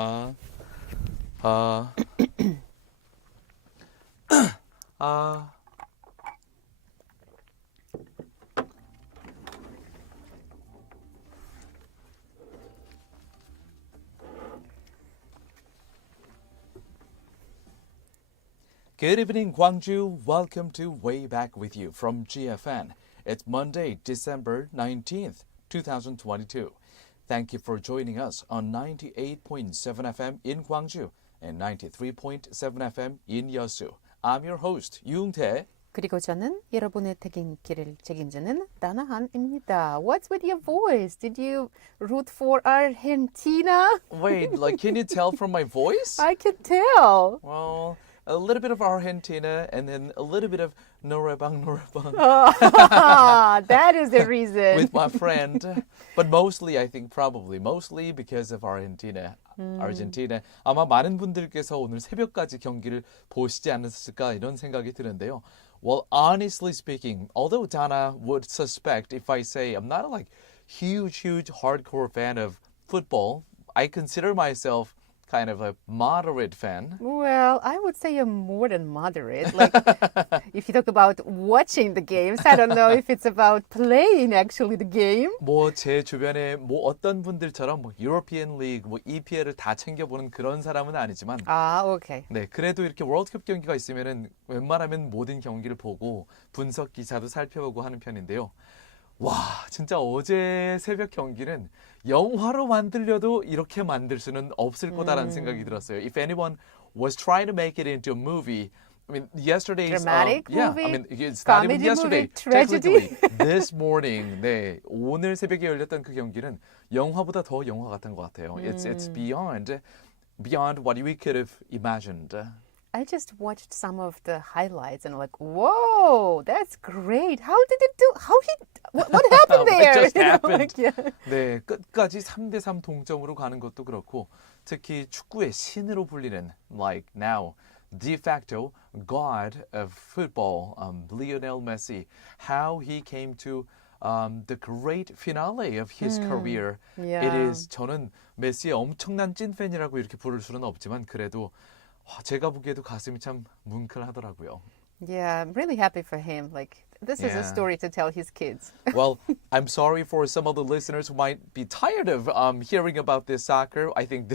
아, 아, 아. Good evening, Gwangju. Welcome to Way Back with You from GFN. It's Monday, December 19th, 2022. Thank you for joining us on 98.7 FM in Gwangju and 93.7 FM in Yeosu. I'm your host, Yoon-tae. 그리고 저는 여러분의 퇴근길을 책임지는 나나한입니다. What's with your voice? Did you root for Argentina? Wait, can you tell from my voice? I can tell. Well, a little bit of Argentina and then a little bit of 노래방. That is the reason. With my friend. But mostly, I think mostly because of Argentina. Argentina. 아마 많은 분들께서 오늘 새벽까지 경기를 보시지 않았을까 이런 생각이 드는데요. Well, honestly speaking, although Dana would suspect if I say I'm not a huge hardcore fan of football, I consider myself kind of a moderate fan. Well, I would say you're more than moderate. If you talk about watching the games, I don't know if it's about playing actually the game. 제 주변에 어떤 분들처럼 European League, EPL을 다 챙겨보는 그런 사람은 아니지만 오케이. 네, 그래도 이렇게 월드컵 경기가 있으면은 웬만하면 모든 경기를 보고 분석 기사도 살펴보고 하는 편인데요. 와, 진짜 어제 새벽 경기는 영화로 만들려도 이렇게 만들 수는 없을 거다라는 생각이 들었어요. If anyone was trying to make it into a movie, I mean, yesterday's dramatic yeah, movie, I mean, it's not even yesterday. movie, tragedy. This morning, 네, 오늘 새벽에 열렸던 그 경기는 영화보다 더 영화 같은 것 같아요. It's beyond what we could have imagined. I just watched some of the highlights and whoa, that's great. How did it do? What happened there? It just happened. Yeah. 네, 끝까지 3대3 동점으로 가는 것도 그렇고 특히 축구의 신으로 불리는 now de facto god of football, Lionel Messi, how he came to the great finale of his career. Yeah. It is 저는 메시의 엄청난 찐팬이라고 이렇게 부를 수는 없지만 그래도 제가 보기에도 가슴이 참 뭉클하더라고요. Yeah, I'm really happy for him. This is a story to tell his kids. Well, I'm sorry for some of the listeners who might be tired of hearing about this soccer. I think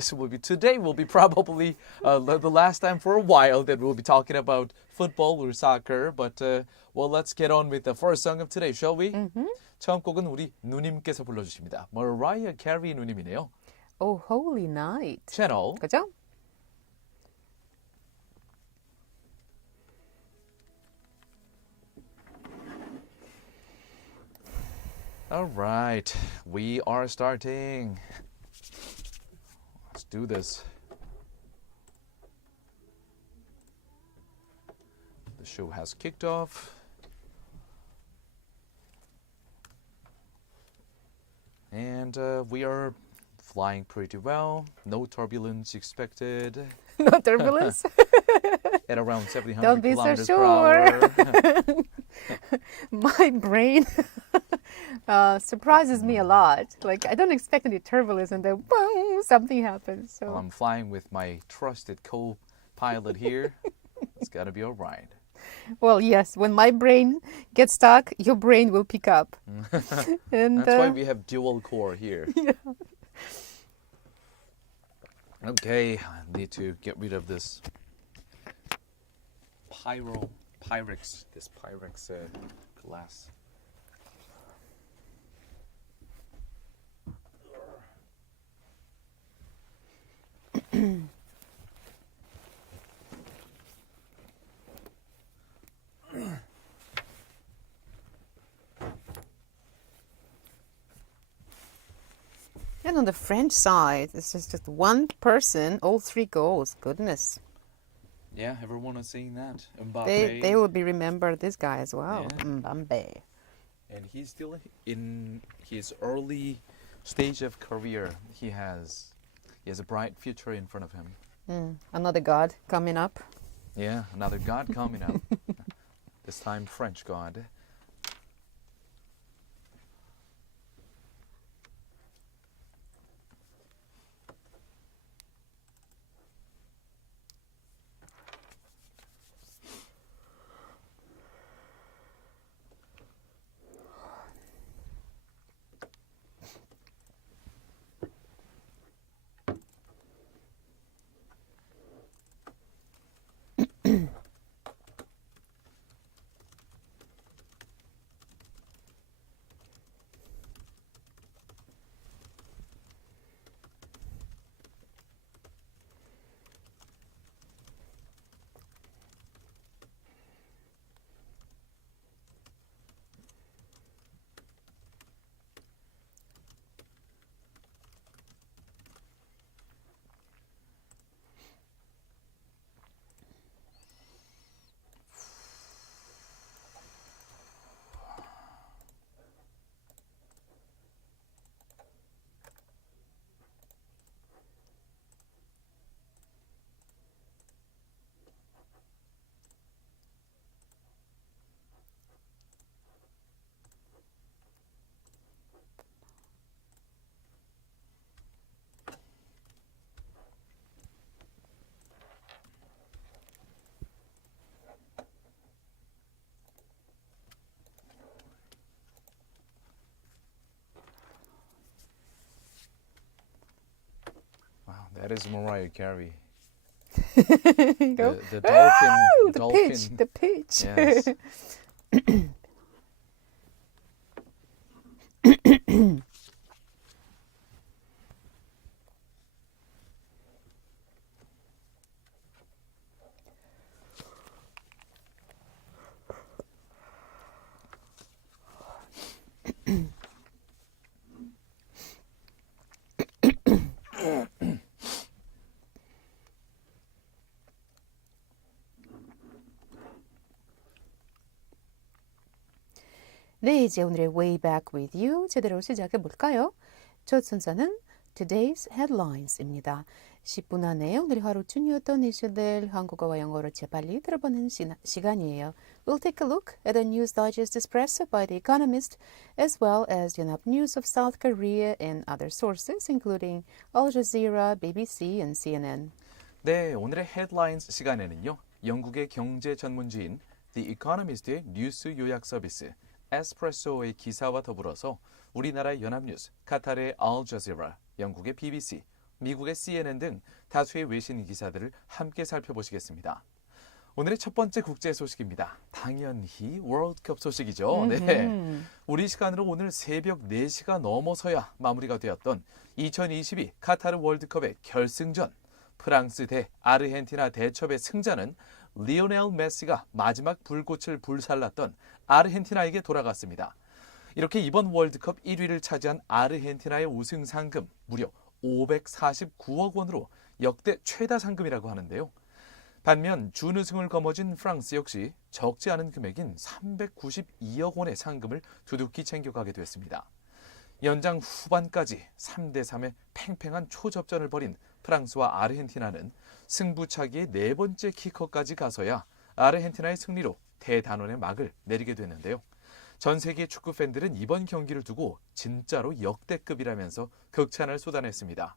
today will be probably the last time for a while that we'll be talking about football or soccer. But well, let's get on with the first song of today, shall we? 처음 곡은 우리 누님께서 불러주십니다. Mariah Carey 누님이네요. Oh, Holy Night. 채널 그죠? All right, we are starting. Let's do this. The show has kicked off. And we are flying pretty well. No turbulence expected. No turbulence? At around 700 Don't be so kilometers sure. per hour. My brain surprises me a lot. I don't expect any turbulence and then boom, something happens. So Well, I'm flying with my trusted co-pilot here. It's got to be all right. Well, yes, when my brain gets stuck, your brain will pick up. And That's why we have dual core here. Yeah. Okay, I need to get rid of this Pyrex glass. And on the French side, it's just one person, all 3 goals. Goodness. Yeah, everyone is saying that. Mbappe. They will be remembered this guy as well. Yeah. Mbappe. And he's still in his early stage of career. He has a bright future in front of him. Another god coming up. Yeah, another god coming up. This time French god. that is Mariah Carey. Go. The dolphin. Oh, the dolphin. pitch, the pitch. Yes. 네, 이제 오늘의 Way Back With You 제대로 시작해 볼까요? 첫 순서는 Today's Headlines입니다. 10분 안에 오늘 하루 중요했던 이슈들 한국어와 영어로 재빨리 들어보는 시간이에요. We'll take a look at the News Digest Espresso by The Economist, as well as 연합 news of South Korea and other sources, including Al Jazeera, BBC, and CNN. 네, 오늘의 헤드라인스 시간에는요. 영국의 경제 전문지인 The Economist의 뉴스 요약 서비스 에스프레소의 기사와 더불어서 우리나라의 연합뉴스, 카타르의 Al Jazeera, 영국의 BBC, 미국의 CNN 등 다수의 외신 기사들을 함께 살펴보시겠습니다. 오늘의 첫 번째 국제 소식입니다. 당연히 월드컵 소식이죠. 네. 우리 시간으로 오늘 새벽 4시가 넘어서야 마무리가 되었던 2022 카타르 월드컵의 결승전 프랑스 대 아르헨티나 대첩의 승자는 리오넬 메시가 마지막 불꽃을 불살랐던 아르헨티나에게 돌아갔습니다. 이렇게 이번 월드컵 1위를 차지한 아르헨티나의 우승 상금 무려 549억 원으로 역대 최다 상금이라고 하는데요. 반면 준우승을 거머쥔 프랑스 역시 적지 않은 금액인 392억 원의 상금을 두둑히 챙겨가게 됐습니다. 연장 후반까지 3대3의 팽팽한 초접전을 벌인 프랑스와 아르헨티나는 승부차기의 네 번째 키커까지 가서야 아르헨티나의 승리로 대단원의 막을 내리게 됐는데요. 전 세계 축구 팬들은 이번 경기를 두고 진짜로 역대급이라면서 극찬을 쏟아냈습니다.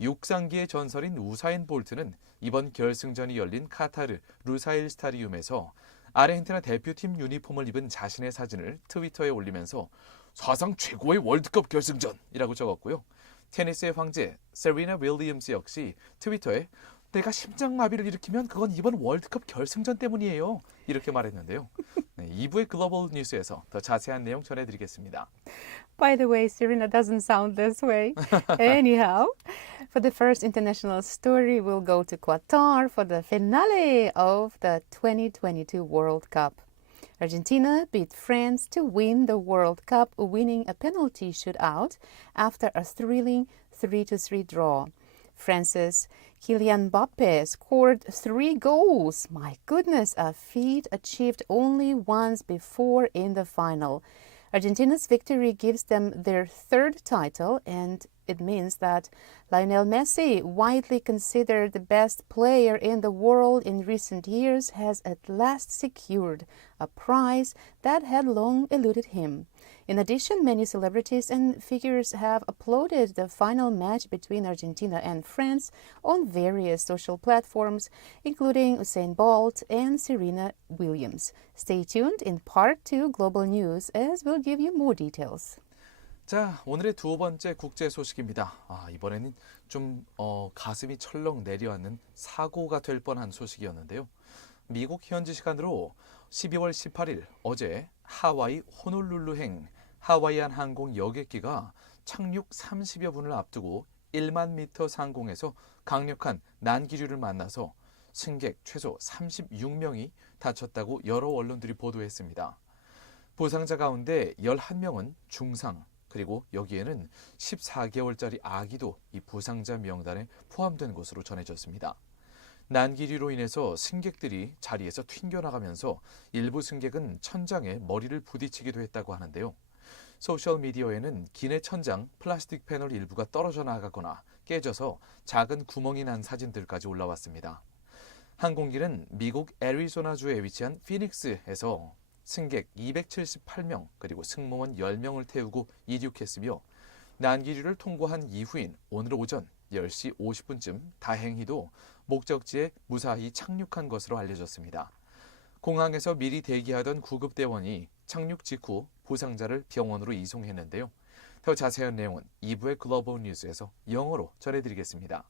육상기의 전설인 우사인 볼트는 이번 결승전이 열린 카타르 루사일 스타디움에서 아르헨티나 대표팀 유니폼을 입은 자신의 사진을 트위터에 올리면서 사상 최고의 월드컵 결승전이라고 적었고요. 테니스의 황제 세리나 윌리엄스 역시 트위터에 내가 심장마비를 일으키면 그건 이번 월드컵 결승전 때문이에요. 이렇게 말했는데요. 네, 2부의 글로벌 뉴스에서 더 자세한 내용 전해드리겠습니다. By the way, Serena doesn't sound this way. Anyhow, for the first international story, we'll go to Qatar for the finale of the 2022 World Cup. Argentina beat France to win the World Cup, winning a penalty shootout after a thrilling 3-3 draw. France's Kylian Mbappe scored 3 goals. My goodness, a feat achieved only once before in the final. Argentina's victory gives them their third title, and it means that Lionel Messi, widely considered the best player in the world in recent years, has at last secured a prize that had long eluded him. In addition, many celebrities and figures have applauded the final match between Argentina and France on various social platforms, including Usain Bolt and Serena Williams. Stay tuned in Part 2 Global News as we'll give you more details. 자, 오늘의 두 번째 국제 소식입니다. 이번에는 좀 가슴이 철렁 내려앉는 사고가 될 뻔한 소식이었는데요. 미국 현지 시간으로 12월 18일 어제 하와이 호놀룰루행 하와이안 항공 여객기가 착륙 30여 분을 앞두고 1만 미터 상공에서 강력한 난기류를 만나서 승객 최소 36명이 다쳤다고 여러 언론들이 보도했습니다. 부상자 가운데 11명은 중상, 그리고 여기에는 14개월짜리 아기도 이 부상자 명단에 포함된 것으로 전해졌습니다. 난기류로 인해서 승객들이 자리에서 튕겨나가면서 일부 승객은 천장에 머리를 부딪히기도 했다고 하는데요. 소셜미디어에는 기내 천장 플라스틱 패널 일부가 떨어져 나가거나 깨져서 작은 구멍이 난 사진들까지 올라왔습니다. 항공기는 미국 애리조나주에 위치한 피닉스에서 승객 278명 그리고 승무원 10명을 태우고 이륙했으며 난기류를 통과한 이후인 오늘 오전 10시 50분쯤 다행히도 목적지에 무사히 착륙한 것으로 알려졌습니다. 공항에서 미리 대기하던 구급대원이 착륙 직후 부상자를 병원으로 이송했는데요. 더 자세한 내용은 2부의 글로벌 뉴스에서 영어로 전해드리겠습니다.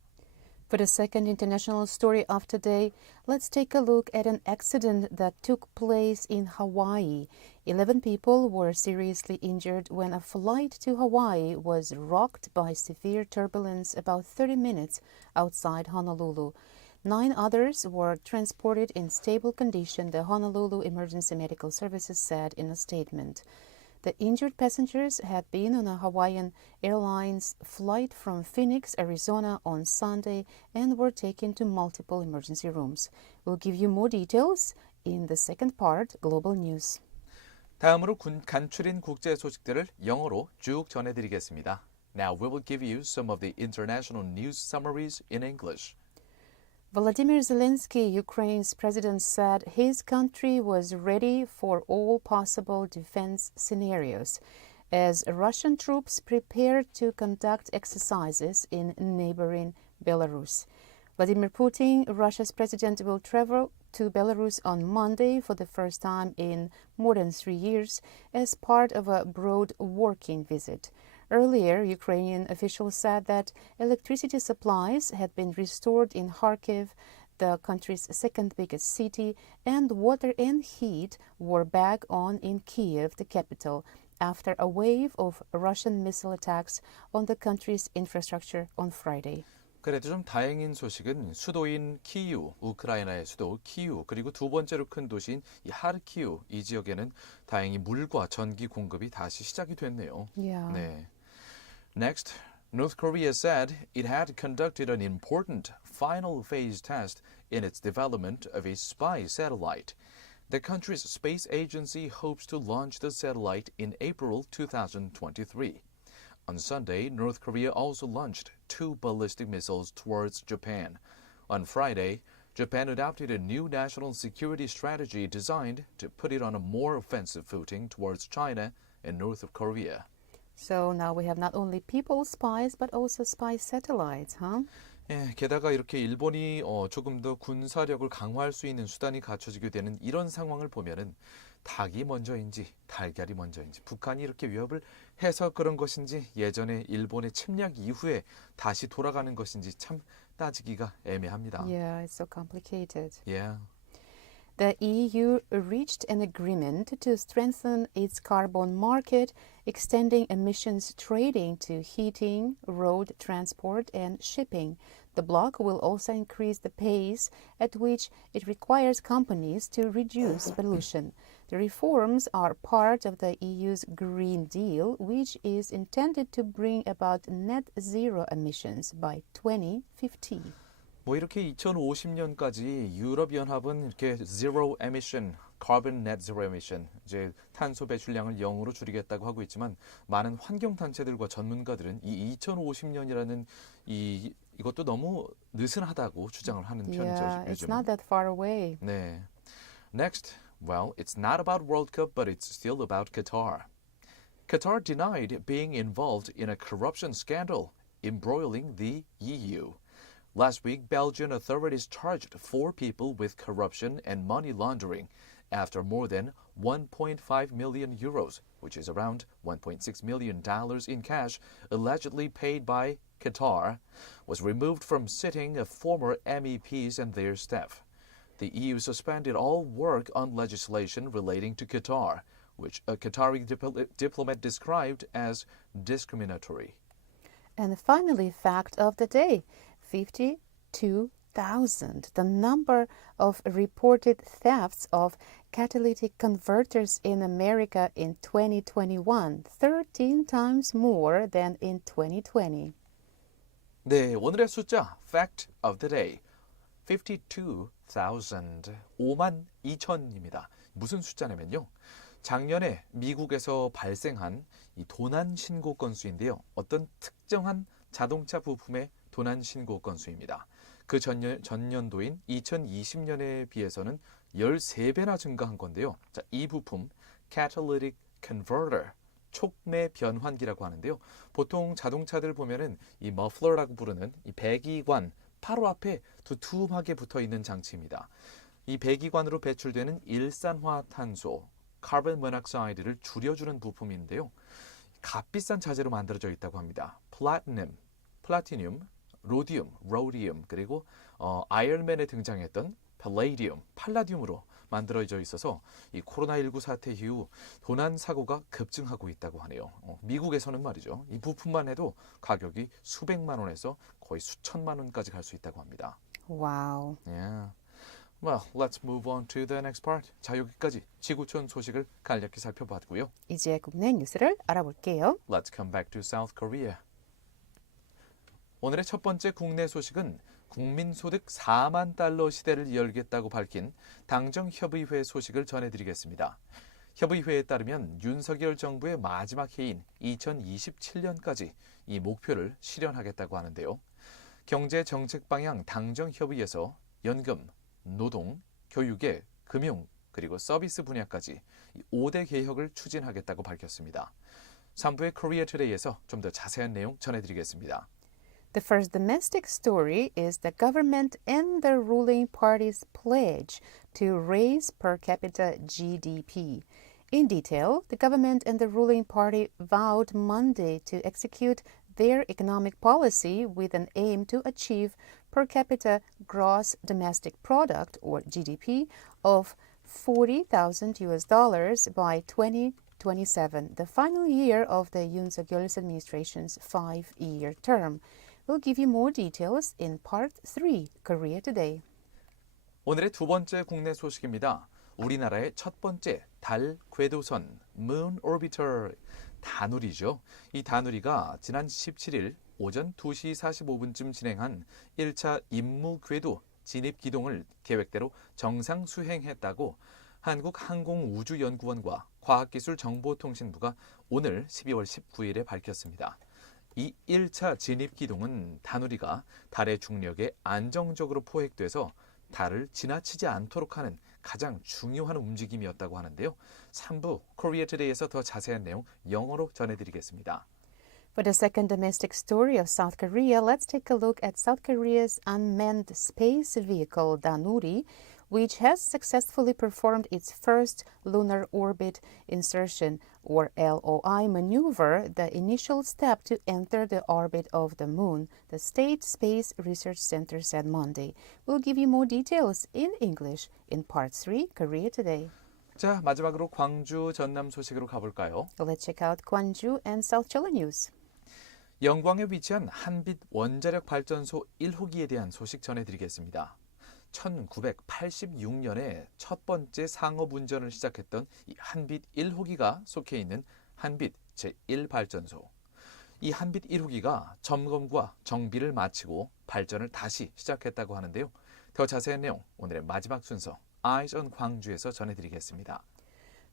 For the second international story of today, let's take a look at an accident that took place in Hawaii. 11 people were seriously injured when a flight to Hawaii was rocked by severe turbulence about 30 minutes outside Honolulu. 9 others were transported in stable condition, the Honolulu Emergency Medical Services said in a statement. The injured passengers had been on a Hawaiian Airlines flight from Phoenix, Arizona on Sunday and were taken to multiple emergency rooms. We'll give you more details in the second part, Global News. 다음으로 간추린 국제 소식들을 영어로 쭉 전해드리겠습니다. Now we will give you some of the international news summaries in English. Volodymyr Zelensky, Ukraine's president, said his country was ready for all possible defense scenarios as Russian troops prepared to conduct exercises in neighboring Belarus. Vladimir Putin, Russia's president, will travel to Belarus on Monday for the first time in more than 3 years as part of a broad working visit. Earlier, Ukrainian officials said that electricity supplies had been restored in Kharkiv, the country's second biggest city, and water and heat were back on in Kiev, the capital, after a wave of Russian missile attacks on the country's infrastructure on Friday. 그래도 좀 다행인 소식은 수도인 키이우, 우크라이나의 수도 키이우, 그리고 두 번째로 큰 도시인 이 하르키우 이 지역에는 다행히 물과 전기 공급이 다시 시작이 됐네요. Yeah. 네. Next, North Korea said it had conducted an important final phase test in its development of a spy satellite. The country's space agency hopes to launch the satellite in April 2023. On Sunday, North Korea also launched 2 ballistic missiles towards Japan. On Friday, Japan adopted a new national security strategy designed to put it on a more offensive footing towards China and North Korea. So now we have not only people spies but also spy satellites, huh? 예, 게다가 이렇게 일본이 조금 더 군사력을 강화할 수 있는 수단이 갖춰지게 되는 이런 상황을 보면은 닭이 먼저인지 달걀이 먼저인지 북한이 이렇게 위협을 해서 그런 것인지 예전에 일본의 침략 이후에 다시 돌아가는 것인지 참 따지기가 애매합니다. Yeah, it's so complicated. Yeah. The EU reached an agreement to strengthen its carbon market, extending emissions trading to heating, road transport, and shipping. The bloc will also increase the pace at which it requires companies to reduce pollution. The reforms are part of the EU's Green Deal, which is intended to bring about net zero emissions by 2050. 뭐 이렇게 2050년까지 유럽 연합은 이렇게 zero emission, carbon net zero emission, 이제 탄소 배출량을 0으로 줄이겠다고 하고 있지만 많은 환경 단체들과 전문가들은 이 2050년이라는 이것도 너무 느슨하다고 주장을 하는 편이죠. Yeah, it's 요즘. not that far away. 네. Next, well, it's not about World Cup, but it's still about Qatar. Qatar denied being involved in a corruption scandal embroiling the EU. Last week, Belgian authorities charged 4 people with corruption and money laundering after more than 1.5 million euros, which is around $1.6 million in cash, allegedly paid by Qatar, was removed from sitting of former MEPs and their staff. The EU suspended all work on legislation relating to Qatar, which a Qatari diplomat described as discriminatory. And finally, fact of the day, 52,000. The number of reported thefts of catalytic converters in America in 2021, 13 times more than in 2020. 네, 오늘의 숫자, fact of the day, 52,000, 52,000입니다. 무슨 숫자냐면요. 작년에 미국에서 발생한 이 도난 신고 건수인데요. 어떤 특정한 자동차 부품의 도난 신고 건수입니다. 그 전년도인 2020년에 비해서는 13배나 증가한 건데요. 자, 이 부품 catalytic converter, 촉매 변환기라고 하는데요. 보통 자동차들 보면은 이 머플러라고 부르는 이 배기관 바로 앞에 두툼하게 붙어 있는 장치입니다. 이 배기관으로 배출되는 일산화탄소, 카본 모노옥사이드를 줄여주는 부품인데요. 값비싼 자재로 만들어져 있다고 합니다. 플라티늄, 로디움, 그리고 아이언맨에 등장했던 팔라디움으로 만들어져 있어서 이 코로나19 사태 이후 도난 사고가 급증하고 있다고 하네요. 미국에서는 말이죠. 이 부품만 해도 가격이 수백만 원에서 거의 수천만 원까지 갈 수 있다고 합니다. Wow. Yeah. Well, let's move on to the next part. 자, 여기까지 지구촌 소식을 간략히 살펴봤고요. 이제 국내 뉴스를 알아볼게요. Let's come back to South Korea. 오늘의 첫 번째 국내 소식은 국민소득 4만 달러 시대를 열겠다고 밝힌 당정협의회 소식을 전해드리겠습니다. 협의회에 따르면 윤석열 정부의 마지막 해인 2027년까지 이 목표를 실현하겠다고 하는데요. 경제정책방향 당정협의에서 연금, 노동, 교육의 금융, 그리고 서비스 분야까지 5대 개혁을 추진하겠다고 밝혔습니다. 3부의 코리아 투데이에서 좀 더 자세한 내용 전해드리겠습니다. The first domestic story is the government and the ruling party's pledge to raise per capita GDP. In detail, the government and the ruling party vowed Monday to execute their economic policy with an aim to achieve per capita gross domestic product or GDP of $40,000 by 2027, the final year of the Yoon Suk-yeol's administration's 5-year term. We'll give you more details in part 3, Korea Today. 오늘의 두 번째 국내 소식입니다. 우리나라의 첫 번째 달 궤도선 Moon Orbiter 다누리죠. 이 다누리가 지난 17일 오전 2시 45분쯤 진행한 1차 임무 궤도 진입 기동을 계획대로 정상 수행했다고 한국항공우주연구원과 과학기술정보통신부가 오늘 12월 19일에 밝혔습니다. 이 1차 진입 기동은 다누리가 달의 중력에 안정적으로 포획돼서 달을 지나치지 않도록 하는 가장 중요한 움직임이었다고 하는데요. 3부 코리아 투데이에서 더 자세한 내용 영어로 전해드리겠습니다. For the second domestic story of South Korea, let's take a look at South Korea's unmanned space vehicle Danuri, which has successfully performed its first lunar orbit insertion or LOI maneuver, the initial step to enter the orbit of the moon, the State Space Research Center said Monday. We'll give you more details in English in part 3, Korea Today. 자, 마지막으로 광주 전남 소식으로 가볼까요? Let's check out Gwangju and South Jeolla news. 영광에 위치한 한빛 원자력 발전소 1호기에 대한 소식 전해드리겠습니다. 1986년에 첫 번째 상업 운전을 시작했던 이 한빛 1호기가 속해 있는 한빛 제1발전소. 이 한빛 1호기가 점검과 정비를 마치고 발전을 다시 시작했다고 하는데요. 더 자세한 내용 오늘의 마지막 순서 Eyes on 광주에서 전해드리겠습니다.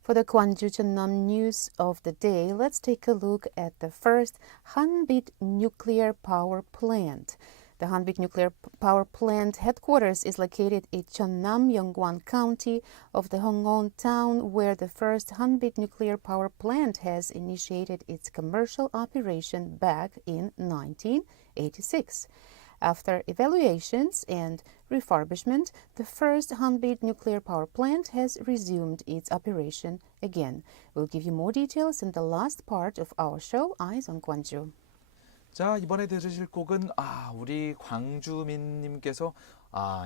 For the Gwangju-전남 news of the day, let's take a look at the first Hanbit nuclear power plant. The Hanbit nuclear power plant headquarters is located in Cheonnam, Yeonggwan County of the Hongwon town, where the first Hanbit nuclear power plant has initiated its commercial operation back in 1986. After evaluations and refurbishment, the first Hanbit nuclear power plant has resumed its operation again. We'll give you more details in the last part of our show, Eyes on Gwangju. 자, 이번에 들으실 곡은 우리 광주민님께서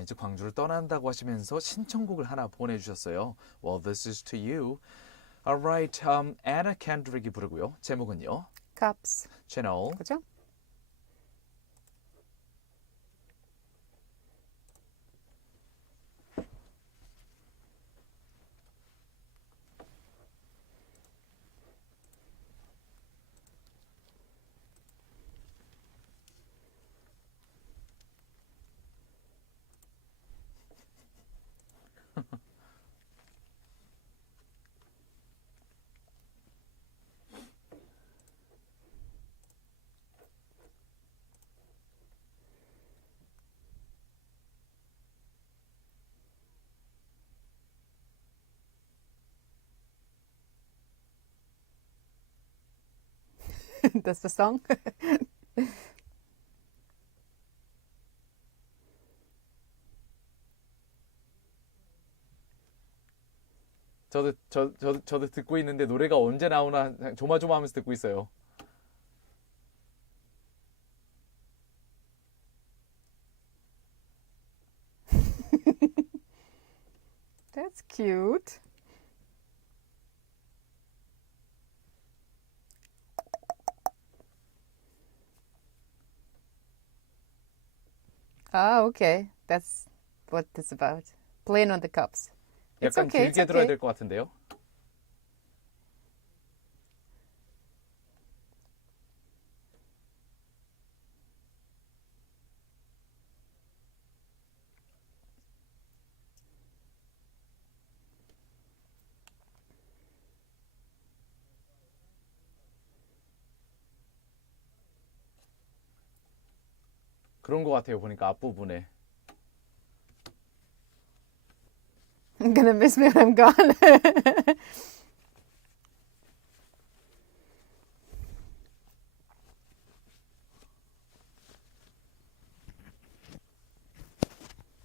이제 광주를 떠난다고 하시면서 신청곡을 하나 보내주셨어요. Well, this is to you. Alright, Anna Kendrick이 부르고요. 제목은요. Cups. 채널 그죠? That's the song. 저도 듣고 있는데 노래가 언제 나오나 조마조마하면서 듣고 있어요. That's cute. Ah, okay. That's what it's about. Playing on the cups. It's 약간 okay. 길게 It's 들어야 okay. 될 것 같은데요. 그런 것 같아요. 보니까 앞부분에. You're gonna miss me when I'm gone.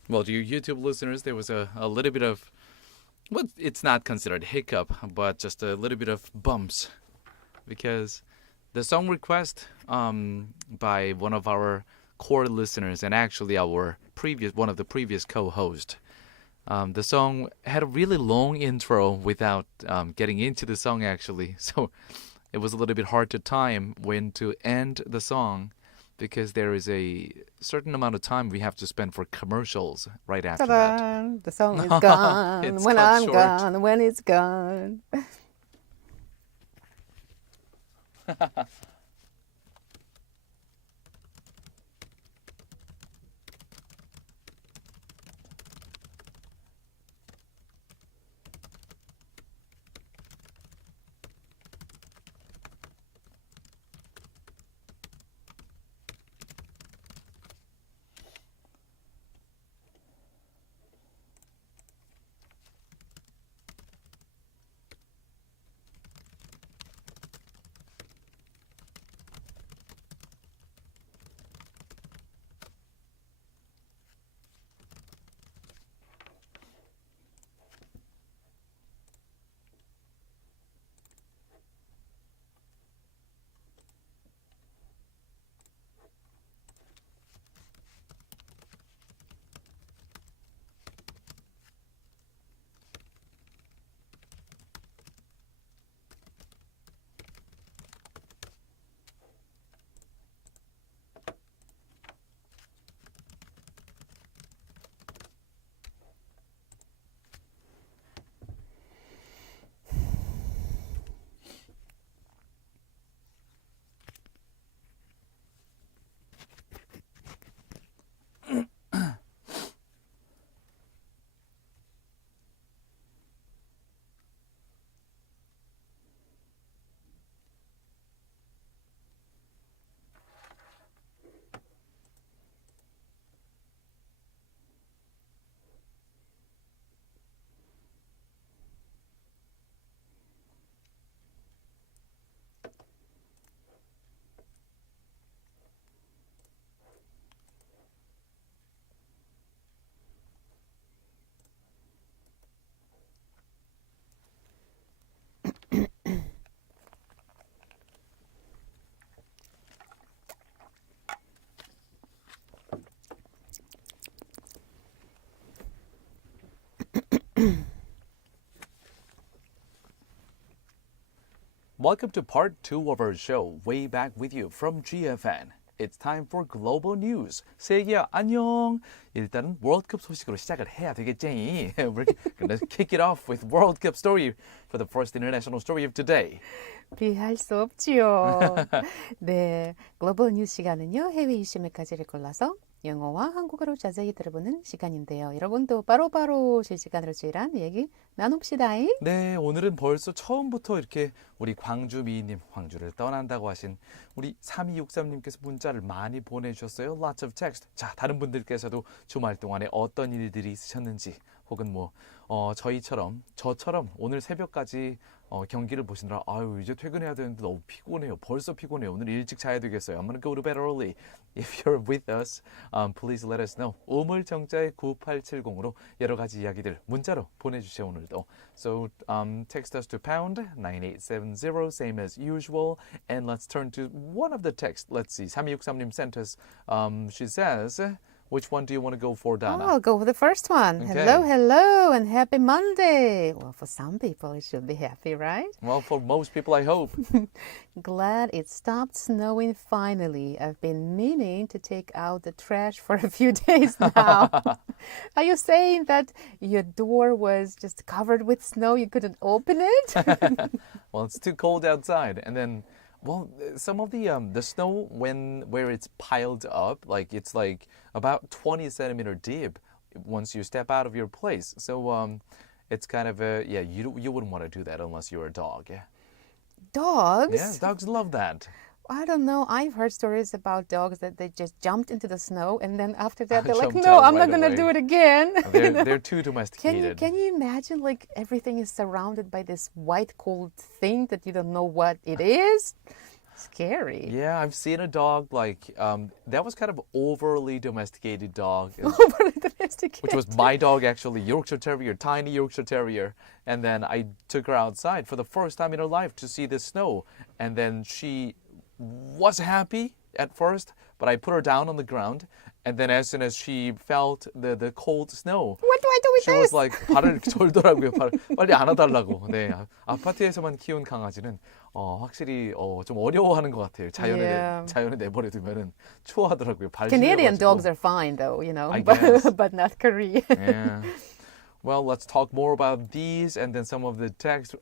Well, to you YouTube listeners, there was a little bit of, well, it's not considered hiccup, but just a little bit of bumps because the song request by one of our core listeners and actually one of the previous co-hosts. The song had a really long intro without getting into the song actually, so it was a little bit hard to time when to end the song because there is a certain amount of time we have to spend for commercials right after that. Ta-da! The song is gone It's when cut I'm short. gone, when it's gone. Welcome to part 2 of our show, Way Back With You from GFN. It's time for global news. 세계야 안녕. 일단은 월드컵 소식으로 시작을 해야 되겠지. We're gonna kick it off with World Cup story for the first international story of today. 비할 수 없지요. 네, 글로벌 뉴스 시간은요. 해외 이슈 몇 가지를 골라서 영어와 한국어로 자세히 들어보는 시간인데요. 여러분도 바로바로 실시간으로 저희랑 얘기 나눕시다. 네, 오늘은 벌써 처음부터 이렇게 우리 광주 미희님, 광주를 떠난다고 하신 우리 3263님께서 문자를 많이 보내주셨어요. Lots of text. 자, 다른 분들께서도 주말 동안에 어떤 일들이 있으셨는지 혹은 저처럼 오늘 새벽까지 경기를 보시느라 아유 이제 퇴근해야 되는데 너무 피곤해요. 벌써 피곤해요. 오늘 일찍 자야 되겠어요. I'm gonna go to bed early. If you're with us, please let us know. 우물정자의 9870으로 여러 가지 이야기들 문자로 보내주세요 오늘도. So text us to pound 9870 same as usual. And let's turn to one of the texts. Let's see. 3263님 sent us. She says. Which one do you want to go for, Dana? I'll go with the first one. Okay. Hello, hello, and happy Monday. Well, for some people, it should be happy, right? Well, for most people, I hope. Glad it stopped snowing finally. I've been meaning to take out the trash for a few days now. Are you saying that your door was just covered with snow? You couldn't open it? Well, it's too cold outside. And then, well, some of the snow where it's piled up, like it's like about 20 centimeter deep once you step out of your place. So it's kind of you wouldn't want to do that unless you're a dog. Yeah. Dogs? Yeah, dogs love that. I don't know. I've heard stories about dogs that they just jumped into the snow and then after that they're like, Jumped no, out I'm not right going to away. do it again. They're too domesticated. Can you imagine like everything is surrounded by this white cold thing that you don't know what it is? Scary. Yeah, I've seen a dog like that was kind of overly domesticated dog. Overly domesticated. Which was my dog actually, Yorkshire Terrier, tiny Yorkshire Terrier. And then I took her outside for the first time in her life to see the snow. And then she was happy at first, but I put her down on the ground. And then as soon as she felt the cold snow, What do I do with she this? was like 발을 절더라고요. 빨리 안아달라고. 네, 아파트에서만 키운 강아지는 확실히 좀 어려워하는 것 같아요. Yeah. 자연에 내버려 두면은 추워하더라고요. 발 Canadian 시려가지고. dogs are fine though, I guess. but not Korean. Yeah. Well, let's talk more about these and then some of the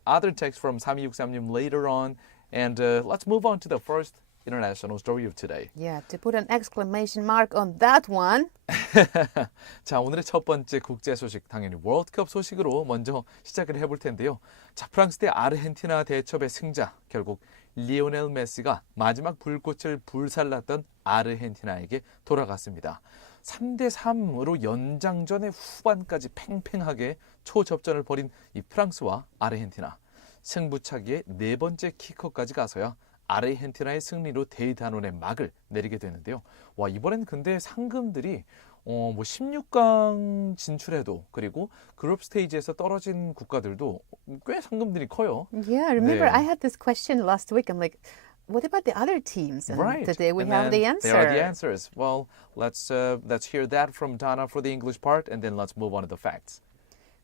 other texts from 3263님 later on. And let's move on to the first international story of today. Yeah, to put an exclamation mark on that one. 자, 오늘의 첫 번째 국제 소식 당연히 월드컵 소식으로 먼저 시작을 해볼 텐데요. 자, 프랑스 대 아르헨티나 대첩의 승자 결국 리오넬 메시가 마지막 불꽃을 불살랐던 아르헨티나에게 돌아갔습니다. 3대3으로 연장전의 후반까지 팽팽하게 초접전을 벌인 이 프랑스와 아르헨티나. 승부차기의 네 번째 키커까지 가서야 아르헨티나의 승리로 대단원의 막을 내리게 되는데요. 와, 이번엔 근데 상금들이 16강 진출해도 그리고 그룹 스테이지에서 떨어진 국가들도 꽤 상금들이 커요. Yeah, I remember 네. I had this question last week. I'm like, what about the other teams? And Right. today we And have then the answer. There are the answers. Well, let's hear that from Dana for the English part, and then let's move on to the facts.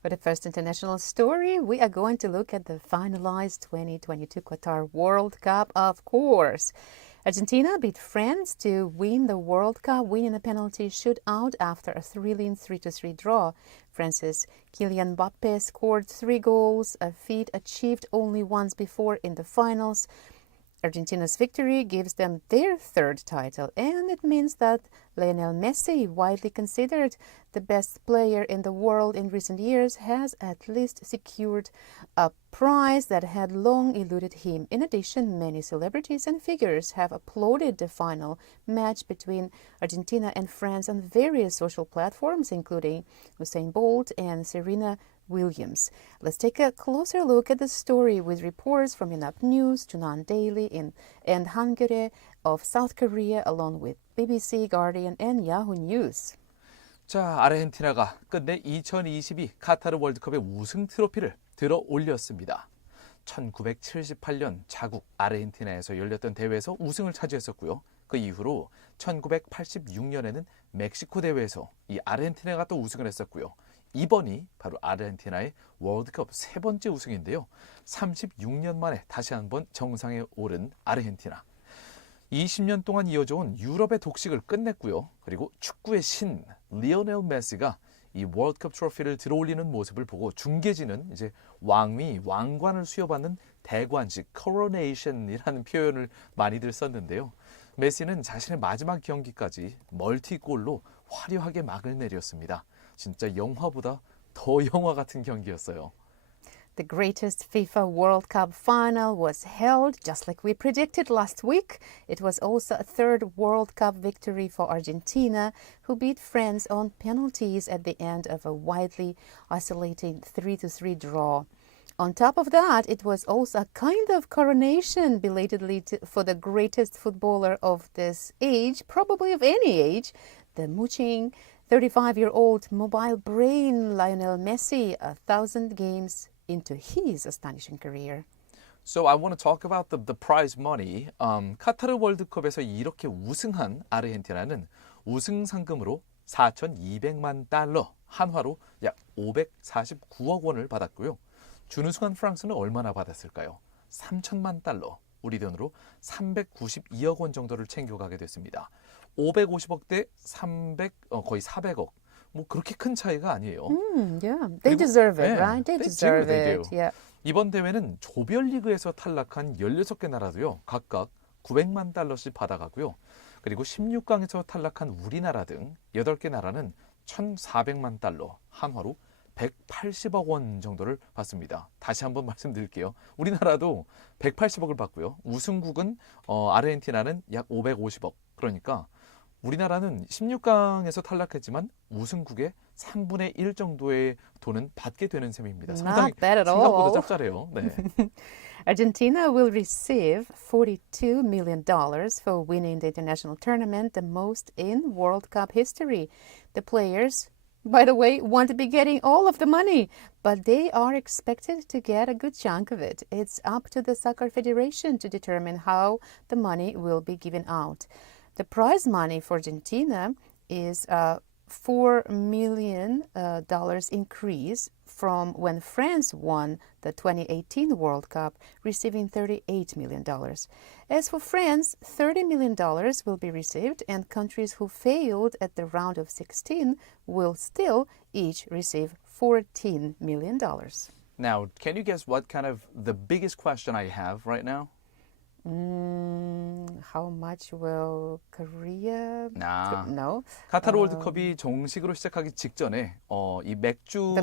For the first international story, we are going to look at the finalized 2022 Qatar World Cup, of course. Argentina beat France to win the World Cup, winning a penalty shootout after a thrilling 3-3 draw. France's Kylian Mbappe scored 3 goals, a feat achieved only once before in the finals. Argentina's victory gives them their third title, and it means that Lionel Messi, widely considered the best player in the world in recent years, has at least secured a prize that had long eluded him. In addition, many celebrities and figures have applauded the final match between Argentina and France on various social platforms, including Usain Bolt and Serena Williams. Let's take a closer look at the story with reports from Yonhap News, Junan Daily, and Hangare of South Korea, along with BBC, Guardian, and Yahoo News. 자, 아르헨티나가 끝내 2022 카타르 월드컵의 우승 트로피를 들어 올렸습니다. 1978년 자국 아르헨티나에서 열렸던 대회에서 우승을 차지했었고요. 그 이후로 1986년에는 멕시코 대회에서 이 아르헨티나가 또 우승을 했었고요. 이번이 바로 아르헨티나의 월드컵 세 번째 우승인데요. 36년 만에 다시 한번 정상에 오른 아르헨티나. 20년 동안 이어져온 유럽의 독식을 끝냈고요. 그리고 축구의 신 리오넬 메시가 이 월드컵 트로피를 들어올리는 모습을 보고 중계진은 이제 왕관을 수여받는 대관식 코로네이션이라는 표현을 많이들 썼는데요. 메시는 자신의 마지막 경기까지 멀티골로 화려하게 막을 내렸습니다. 진짜 영화보다 더 영화 같은 경기였어요. The greatest FIFA World Cup final was held just like we predicted last week. It was also a third World Cup victory for Argentina, who beat France on penalties at the end of a widely isolating 3-3 draw. On top of that, it was also a kind of coronation belatedly for the greatest footballer of this age, probably of any age, the mooching 35-year-old mobile brain Lionel Messi, 1,000 games into his astonishing career. So I want to talk about the prize money. 카타르 월드컵에서 이렇게 우승한 아르헨티나는 우승 상금으로 4,200만 달러, 한화로 약 549억 원을 받았고요. 준우승한 프랑스는 얼마나 받았을까요? 3천만 달러, 우리 돈으로 392억 원 정도를 챙겨가게 됐습니다. 550억 대 거의 400억. 뭐 그렇게 큰 차이가 아니에요. Yeah, they deserve it, 네, right? They deserve they it. do. Yeah. 이번 대회는 조별리그에서 탈락한 16개 나라도요. 각각 900만 달러씩 받아가고요. 그리고 16강에서 탈락한 우리나라 등 8개 나라는 1,400만 달러, 한화로 180억 원 정도를 받습니다. 다시 한번 말씀드릴게요. 우리나라도 180억을 받고요. 우승국은 아르헨티나는 약 550억. 그러니까 우리나라는 16강에서 탈락했지만 우승국의 3분의 1 정도의 돈은 받게 되는 셈입니다. 상당히 Not bad at 생각보다 all. 짭짤해요. 네. Argentina will receive $42 million for winning the international tournament, the most in World Cup history. The players, by the way, want to be getting all of the money, but they are expected to get a good chunk of it. It's up to the Soccer Federation to determine how the money will be given out. The prize money for Argentina is a $4 million increase from when France won the 2018 World Cup, receiving $38 million. As for France, $30 million will be received, and countries who failed at the round of 16 will still each receive $14 million. Now, can you guess what kind of the biggest question I have right now? How much will Korea? No. 카타르 월드컵이 정식으로 시작하기 직전에 이 The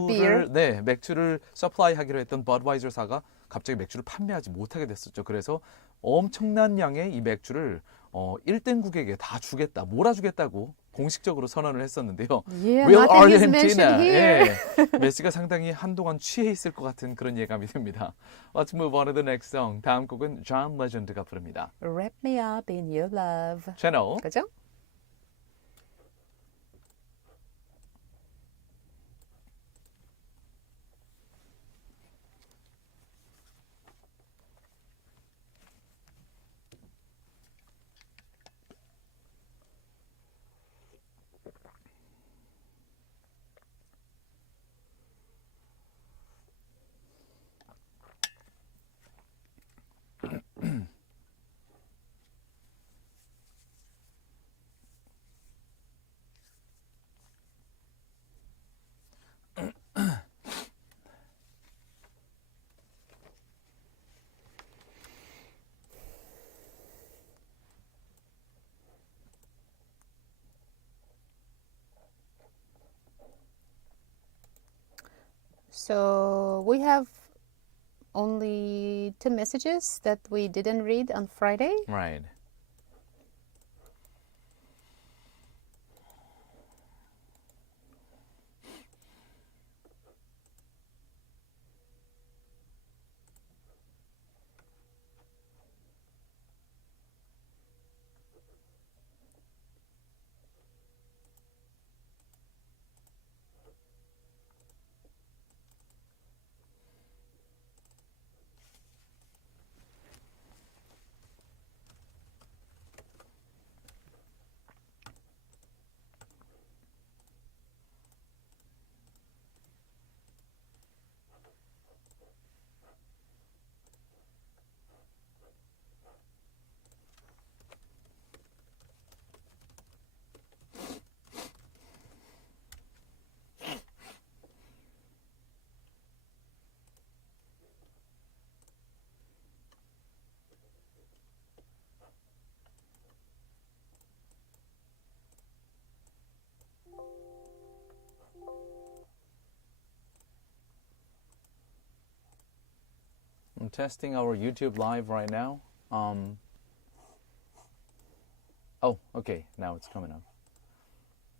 beer? 맥주를 서플라이하기로 했던 버드와이저사가 갑자기 맥주를 판매하지 못하게 됐었죠. 그래서 엄청난 양의 이 맥주를 1등국에게 다 주겠다, 몰아주겠다고 공식적으로 선언을 했었는데요. Yeah, Will nothing is Argentina? mentioned here. 예, 메시가 상당히 한동안 취해 있을 것 같은 그런 예감이 듭니다. Let's move on to the next song. 다음 곡은 John Legend가 부릅니다. Wrap me up in your love. 채널 그죠? So we have only 2 messages that we didn't read on Friday. Right. I'm testing our YouTube live right now. Oh, okay. Now it's coming up.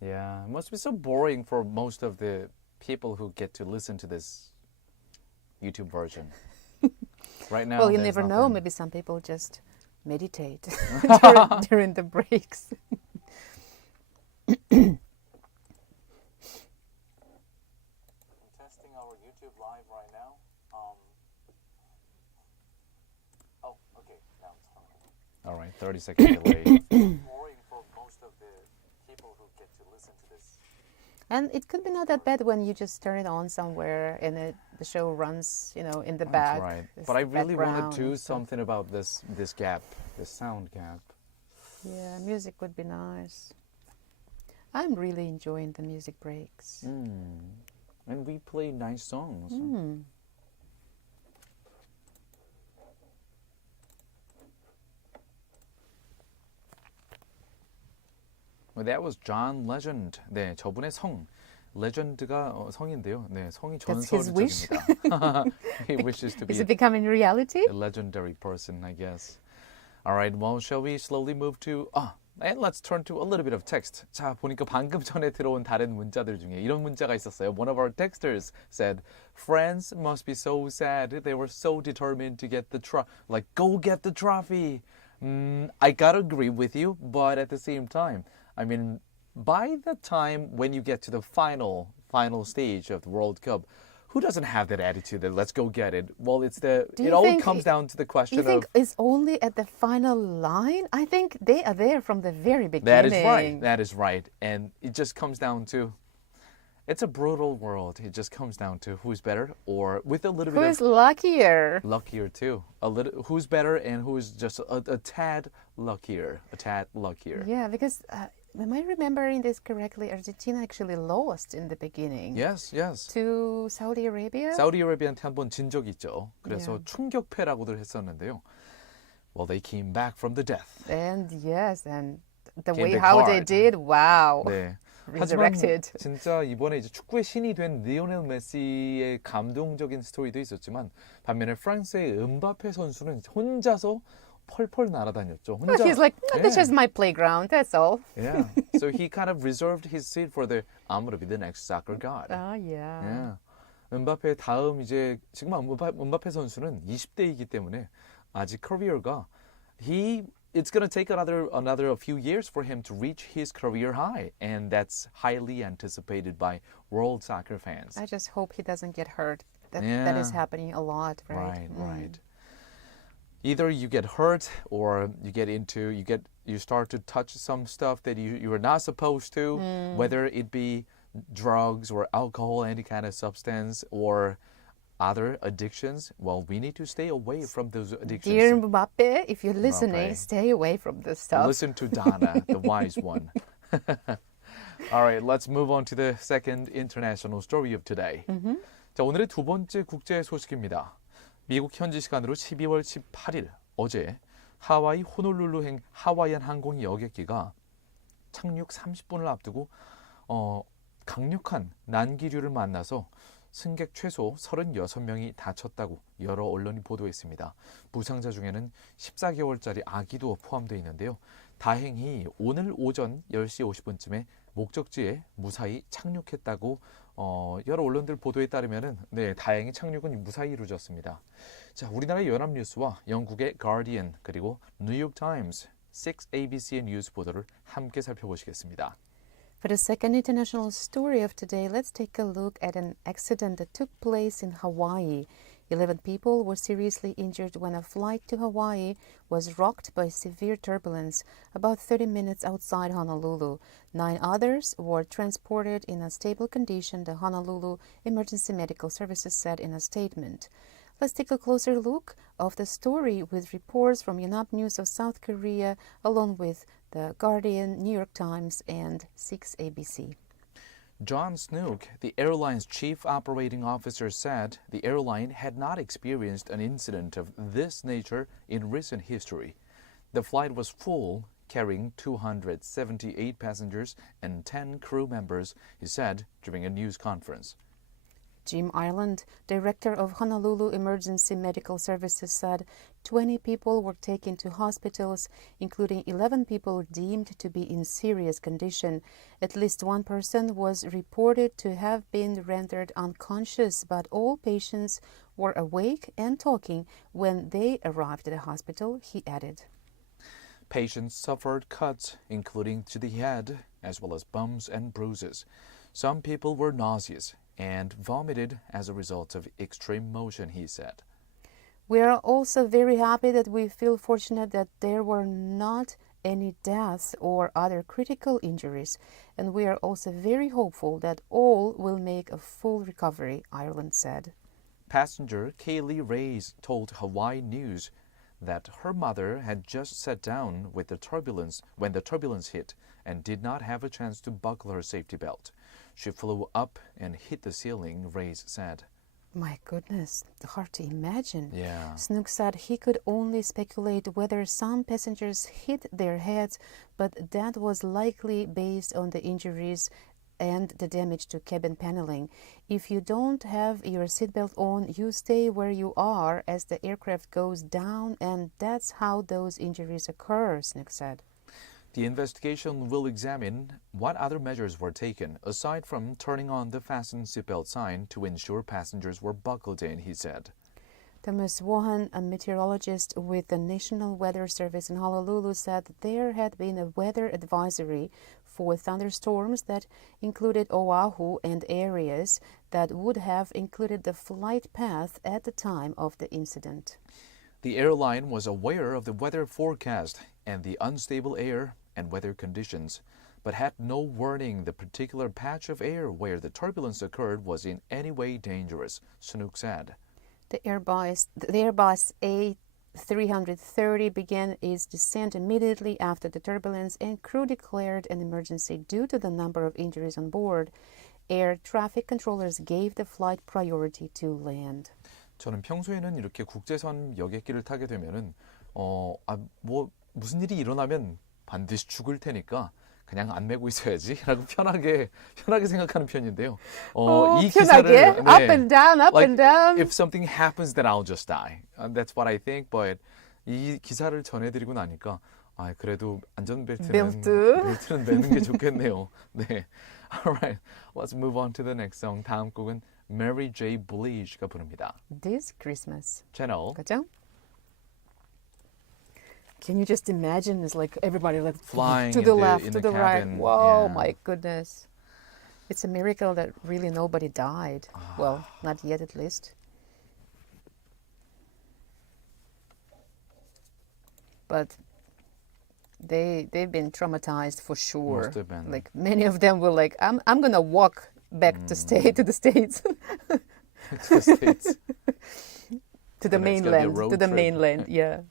Yeah, it must be so boring for most of the people who get to listen to this YouTube version. Right now, Well, you there's never know. nothing. Maybe some people just meditate during the breaks. I'm testing our YouTube live right now. Oh, okay. Now it's coming up. All right, 30-second delay. Boring for most of the people who get to listen to this. And it could be not that bad when you just turn it on somewhere and the show runs, in the That's back. right. this But I really want background to do and stuff. something about this gap, this sound gap. Yeah, music would be nice. I'm really enjoying the music breaks. And we play nice songs. Well, that was John Legend. 네, 저분의 성. 레전드가 성인데요. 네, 성이 That's his wish. 전설적입니다. He wishes to Is be it becoming reality? a legendary person, I guess. All right, well, shall we slowly move to and let's turn to a little bit of text. 자, 보니까 방금 전에 들어온 다른 문자들 중에 이런 문자가 있었어요. One of our texters said, "Friends must be so sad. They were so determined to get the go get the trophy." I gotta agree with you, but at the same time, I mean, by the time when you get to the final stage of the World Cup, who doesn't have that attitude that let's go get it? Well, it all comes down to the question You think of it's only at the final line? I think they are there from the very beginning. that is right. That is right. And it just comes down to it's a brutal world. It just comes down to who's better or with a little bit Who's of luckier? luckier too. A little who's better and who's just a tad luckier. A tad luckier. Yeah, because am I remembering this correctly? Argentina actually lost in the beginning Yes, yes. to Saudi Arabia. 사우디아라비아한테 한번 진 적이 있죠. 그래서 Yeah. 충격패라고들 했었는데요. Well, they came back from the death. And yes, and the Came way back how they hard. did, wow. 네. 하지만 Resurrected. 진짜 이번에 이제 축구의 신이 된 리오넬 메시의 감동적인 스토리도 있었지만 반면에 프랑스의 음바페 선수는 혼자서 펄펄 날아다녔죠. Well, he's like, "No, this Yeah. is my playground, that's all." Yeah. So he kind of reserved his seat for I'm going to be the next soccer god. Yeah. Yeah. 음바페 다음 이제 지금 음바페 선수는 20대이기 때문에 아직 커리어가 it's going to take another a few years for him to reach his career high, and that's highly anticipated by world soccer fans. I just hope he doesn't get hurt. That is Yeah. happening a lot, right? Right. Either you get hurt or you start to touch some stuff that you are not supposed to, whether it be drugs or alcohol, any kind of substance, or other addictions. Well, we need to stay away from those addictions. Dear Mbappe, if you're listening, Mbappe. stay away from this stuff. Listen to Donna, the wise one. All right, let's move on to the second international story of today. 자, 오늘의 두 번째 국제 소식입니다. 미국 현지 시간으로 12월 18일 어제 하와이 호놀룰루행 하와이안 항공 여객기가 착륙 30분을 앞두고 강력한 난기류를 만나서 승객 최소 36명이 다쳤다고 여러 언론이 보도했습니다. 부상자 중에는 14개월짜리 아기도 포함되어 있는데요. 다행히 오늘 오전 10시 50분쯤에 목적지에 무사히 착륙했다고 여러 언론들 보도에 따르면은 다행히 착륙은 무사히 이루어졌습니다. 자, 우리나라의 연합뉴스와 영국의 가디언 그리고 뉴욕 타임스, 6ABC의 뉴스 보도를 함께 살펴보시겠습니다. For the second international story of today, let's take a look at an accident that took place in Hawaii. 11 people were seriously injured when a flight to Hawaii was rocked by severe turbulence about 30 minutes outside Honolulu. 9 others were transported in a stable condition, the Honolulu Emergency Medical Services said in a statement. Let's take a closer look of the story with reports from Yonhap News of South Korea, along with The Guardian, New York Times, and 6ABC. John Snook, the airline's chief operating officer, said the airline had not experienced an incident of this nature in recent history. The flight was full, carrying 278 passengers and 10 crew members, he said during a news conference. Jim Ireland, director of Honolulu Emergency Medical Services, said 20 people were taken to hospitals, including 11 people deemed to be in serious condition. At least one person was reported to have been rendered unconscious, but all patients were awake and talking when they arrived at the hospital, he added. Patients suffered cuts, including to the head, as well as bumps and bruises. Some people were nauseous and vomited as a result of extreme motion, he said. We are also very happy that we feel fortunate that there were not any deaths or other critical injuries, and we are also very hopeful that all will make a full recovery, Ireland said. Passenger Kaylee Reyes told Hawaii News that her mother had just sat down with the turbulence when the turbulence hit and did not have a chance to buckle her safety belt. She flew up and hit the ceiling, Reyes said. My goodness, hard to imagine. Yeah. Snook said he could only speculate whether some passengers hit their heads, but that was likely based on the injuries and the damage to cabin paneling. If you don't have your seatbelt on, you stay where you are as the aircraft goes down, and that's how those injuries occur, Snook said. The investigation will examine what other measures were taken, aside from turning on the fasten seatbelt sign to ensure passengers were buckled in, he said. Thomas Wohan, a meteorologist with the National Weather Service in Honolulu, said that there had been a weather advisory for thunderstorms that included Oahu and areas that would have included the flight path at the time of the incident. The airline was aware of the weather forecast and the unstable air and weather conditions, but had no warning the particular patch of air where the turbulence occurred was in any way dangerous, Snook said. The Airbus A330 began its descent immediately after the turbulence, and crew declared an emergency due to the number of injuries on board. Air traffic controllers gave the flight priority to land. 저는 평소에는 이렇게 국제선 여객기를 타게 되면은 무슨 일이 일어나면 반드시 죽을 테니까 그냥 안 메고 있어야지라고 편하게 생각하는 편인데요. 이 기사를 up and down, up and down. If something happens, then I'll just die. That's what I think. But 이 기사를 전해드리고 나니까 그래도 안전벨트는 매는 게 좋겠네요. 네. Alright, let's move on to the next song. 다음 곡은 Mary J. Blige가 부릅니다. This Christmas. 채널. 그죠? Can you just imagine? It's like everybody like flying to the left, to the right. cabin. Whoa, Yeah. my goodness. It's a miracle that really nobody died. Well, not yet at least. But they've been traumatized for sure. Must have been. Like many of them were like, I'm gonna walk back to the States. To the States. To the mainland. To the mainland, yeah.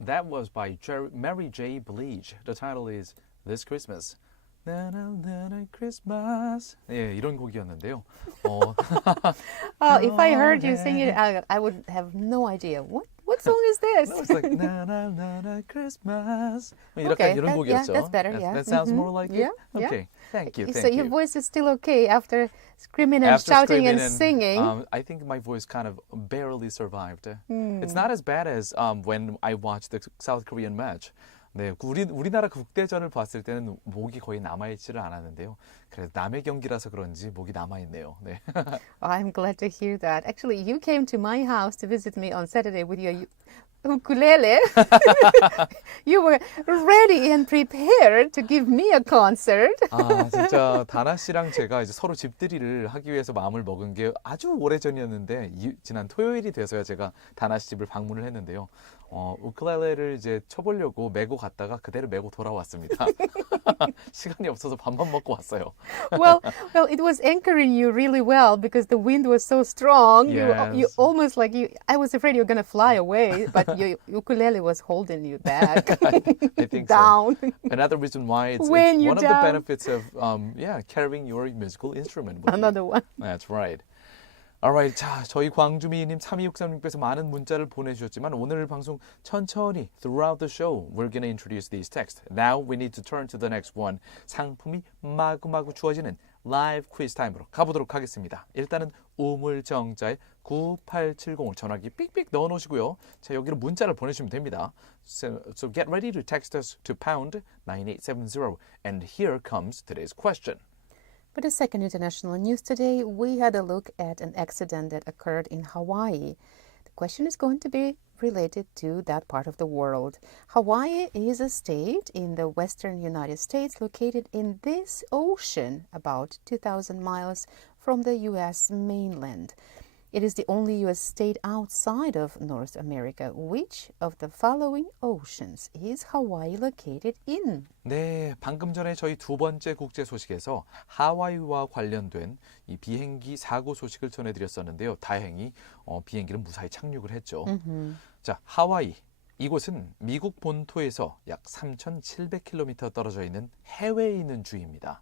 That was by Mary J. Blige. The title is This Christmas. Christmas. 예, 이런 곡이었는데요. If I heard you sing it, I would have no idea. What song is this? It's like na na na na Christmas. Okay, 이런 곡이었죠. yeah, that's better. Yeah, That sounds more like it. Yeah, Okay, thank you. So your voice is still okay after screaming and shouting and singing. I think my voice kind of barely survived. It's not as bad as when I watched the South Korean match. 네, 우리나라 국대전을 봤을 때는 목이 거의 남아있지를 않았는데요. 그래서 남의 경기라서 그런지 목이 남아있네요. 네. I'm glad to hear that. Actually, you came to my house to visit me on Saturday with your ukulele. You were ready and prepared to give me a concert. 아, 진짜 다나 씨랑 제가 이제 서로 집들이를 하기 위해서 마음을 먹은 게 아주 오래전이었는데 지난 토요일이 돼서야 제가 다나 씨 집을 방문을 했는데요. 우쿨렐레를 이제 쳐보려고 메고 갔다가 그대로 메고 돌아왔습니다. 시간이 없어서 밥만 먹고 왔어요. Well, it was anchoring you really well because the wind was so strong. You Yes. almost like I was afraid you were going to fly away, but your ukulele was holding you back. I think down. so. Another reason why it's When one you're of the down. benefits of carrying your musical instrument. with you. Another one. That's right. Alright, 자, 저희 광주미님 3263님께서 많은 문자를 보내주셨지만 오늘 방송 천천히 throughout the show we're going to introduce these texts. Now we need to turn to the next one. 상품이 마구마구 주어지는 라이브 퀴즈 타임으로 가보도록 하겠습니다. 일단은 우물정자에 9870 전화기 삑삑 넣어놓으시고요. 자, 여기로 문자를 보내주시면 됩니다. So get ready to text us to pound 9870 and here comes today's question. For the second international news today, we had a look at an accident that occurred in Hawaii. The question is going to be related to that part of the world. Hawaii is a state in the western United States located in this ocean, about 2,000 miles from the U.S. mainland. It is the only U.S. state outside of North America. Which of the following oceans is Hawaii located in? 네, 방금 전에 저희 두 번째 국제 소식에서 하와이와 관련된 이 비행기 사고 소식을 전해드렸었는데요. 다행히 비행기는 무사히 착륙을 했죠. 자, 하와이. 이곳은 미국 본토에서 약 3,700km 떨어져 있는 해외에 있는 주입니다.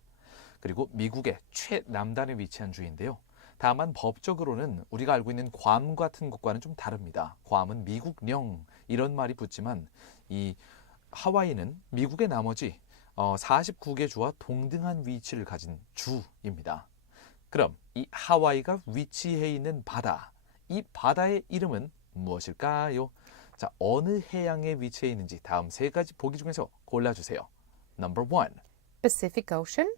그리고 미국의 최남단에 위치한 주인데요. 다만 법적으로는 우리가 알고 있는 괌 같은 것과는 좀 다릅니다. 괌은 미국령 이런 말이 붙지만 이 하와이는 미국의 나머지 49개 주와 동등한 위치를 가진 주입니다. 그럼 이 하와이가 위치해 있는 바다, 이 바다의 이름은 무엇일까요? 자, 어느 해양에 위치해 있는지 다음 세 가지 보기 중에서 골라주세요. Number 1. Pacific Ocean,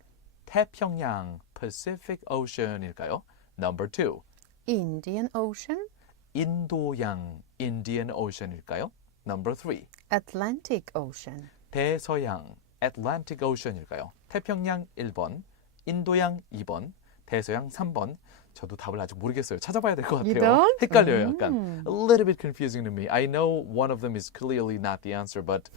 태평양, Pacific Ocean일까요? Number 2. Indian Ocean, 인도양, Indian Ocean일까요? Number 3. Atlantic Ocean. 대서양, Atlantic Ocean일까요? 태평양 1번, 인도양 2번, 대서양 3번. 저도 답을 아직 모르겠어요. 찾아봐야 될 것 You 같아요. don't? 헷갈려요, 약간. A little bit confusing to me. I know one of them is clearly not the answer, but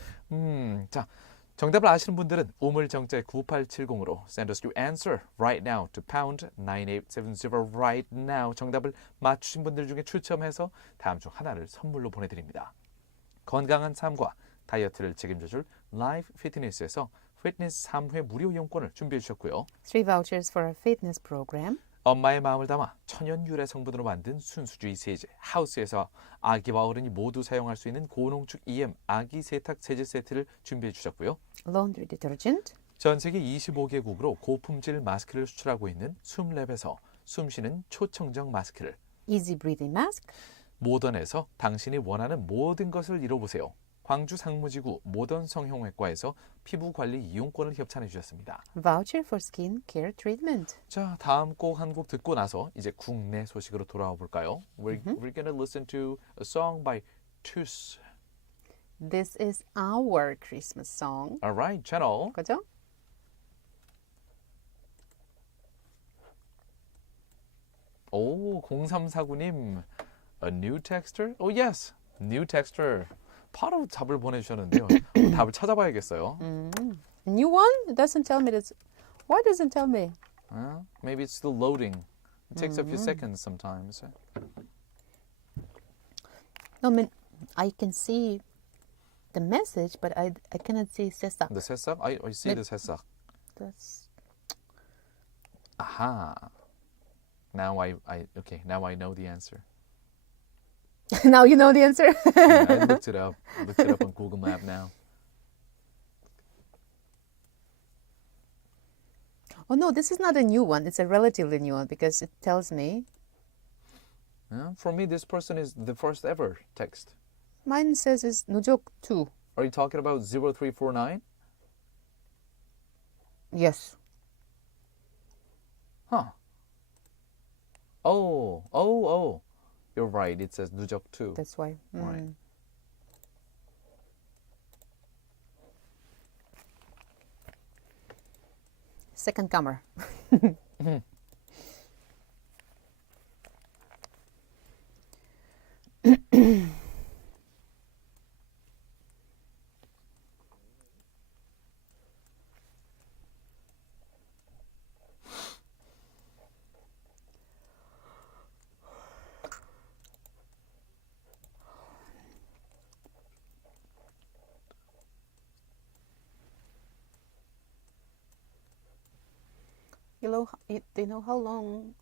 자, 정답을 아시는 분들은 우물정자 9870으로 send us your answer right now to pound 9870 right now. 정답을 맞추신 분들 중에 추첨해서 다음 중 하나를 선물로 보내드립니다. 건강한 삶과 다이어트를 책임져줄 라이프 피트니스에서 피트니스 3회 무료 이용권을 준비해 주셨고요. 3 vouchers for a fitness program. 엄마의 마음을 담아 천연 유래 성분으로 만든 순수주의 세제 하우스에서 아기와 어른이 모두 사용할 수 있는 고농축 EM 아기 세탁 세제 세트를 준비해 주셨고요. Laundry detergent. 전 세계 25개국으로 고품질 마스크를 수출하고 있는 숨랩에서 숨쉬는 초청정 마스크를, Easy breathing mask. 모던에서 당신이 원하는 모든 것을 이뤄보세요. 광주 상무지구 모던 성형외과에서 피부관리 이용권을 협찬해 주셨습니다. Voucher for skin care treatment. 자, 다음 곡 한 곡 듣고 나서 이제 국내 소식으로 돌아와 볼까요? We're going to listen to a song by Tuss. This is our Christmas song. Alright, channel. 그죠? 오, 0349님. A new texter? Oh, yes. New texter. 바로 답을 보내주셨는데요. 답을 찾아봐야겠어요. New one? It doesn't tell me this. Why doesn't tell me? Maybe it's still loading. It takes a few seconds sometimes. No, I mean, I can see the message, but I cannot see 새싹. The 새싹? I see 네. the 새싹. That's... Aha. Now now I know the answer. Now you know the answer. I looked it up. Looked it up on Google Map now. Oh no, this is not a new one. It's a relatively new one because it tells me. For me, this person is the first ever text. Mine says it's 누적 2. Are you talking about 0349? Yes. Huh. Oh. You're right. It says 누적 2. That's why. Right. second comer. Do you know how long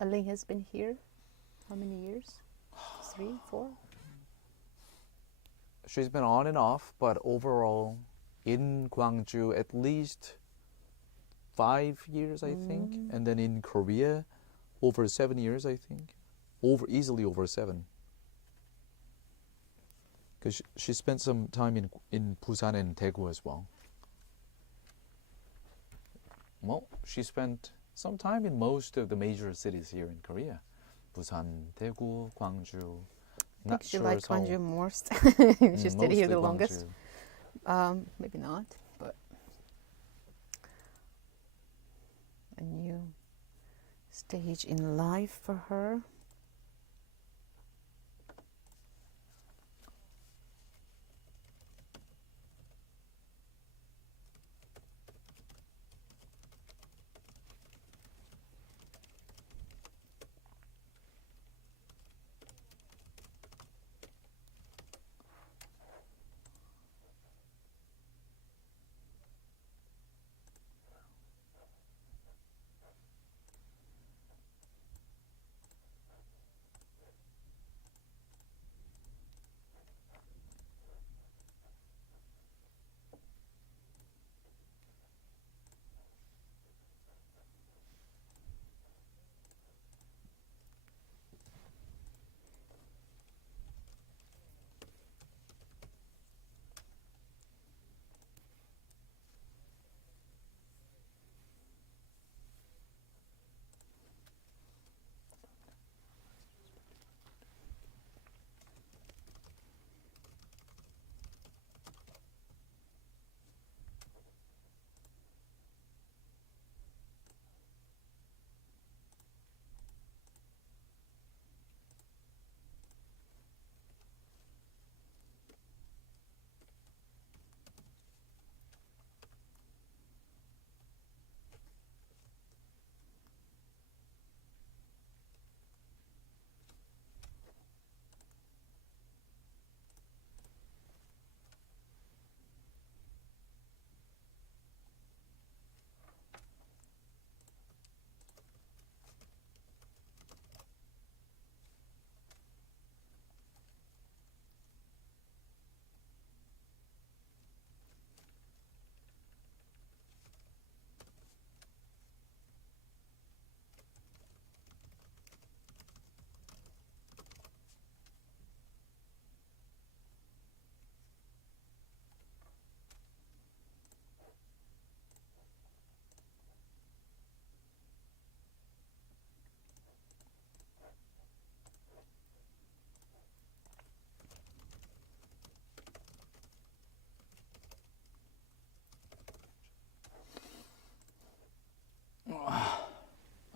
Aling has been here? How many years? 3, 4? She's been on and off, but overall in Gwangju at least 5 years, I think. And then in Korea, over 7 years, I think. Easily over 7. Because she spent some time in Busan and Daegu as well. Well, she spent some time in most of the major cities here in Korea. Busan, Daegu, Gwangju. I think she likes Gwangju most. She stayed here the longest. Maybe not, but a new stage in life for her.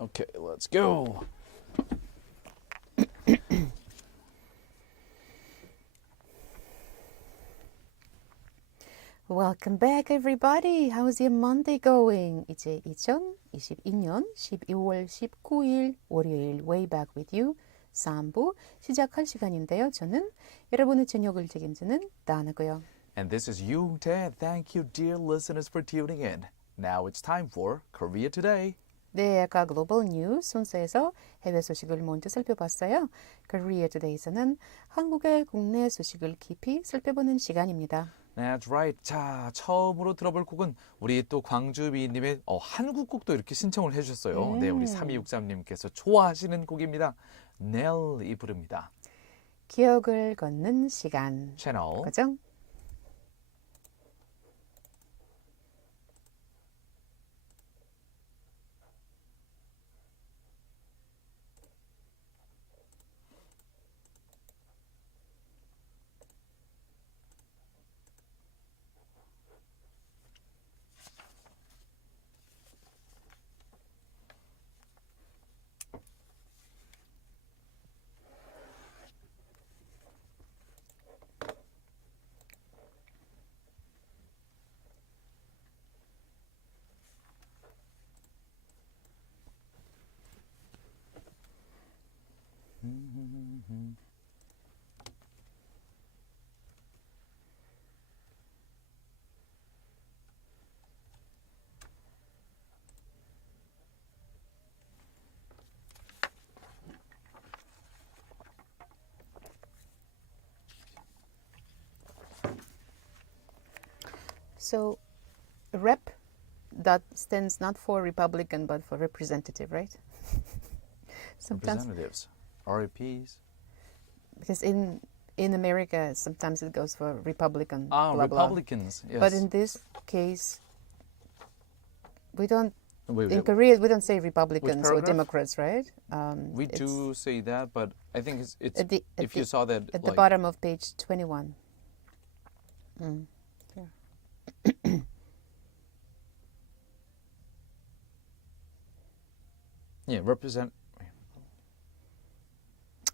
Okay, let's go. Welcome back, everybody. How's your Monday going? 이제 2022년 12월 19일 월요일 Way Back with You 3부 시작할 시간인데요. 저는 여러분의 저녁을 책임지는 다나고요. And this is Yoon Tae. Thank you, dear listeners, for tuning in. Now it's time for Korea Today. 네, 아까 글로벌 뉴스 순서에서 해외 소식을 먼저 살펴봤어요. Korea Today에서는 한국의 국내 소식을 깊이 살펴보는 시간입니다. That's right. 자, 처음으로 들어볼 곡은 우리 또 광주미님의 한국곡도 이렇게 신청을 해주셨어요. 네, 우리 3263님께서 좋아하시는 곡입니다. 넬이 부릅니다. 기억을 걷는 시간. 채널 고정. So, rep, that stands not for Republican but for representative, right? Sometimes, Representatives, REPs. because in America, sometimes it goes for Republican. Blah, Republicans. blah. Yes. But in this case, we don't. Wait, In wait, Korea, we don't say Republicans or paragraph? Democrats, right? we It's do say that, but I think it's at the, at if you the, saw that at the like, bottom of page 21. yeah,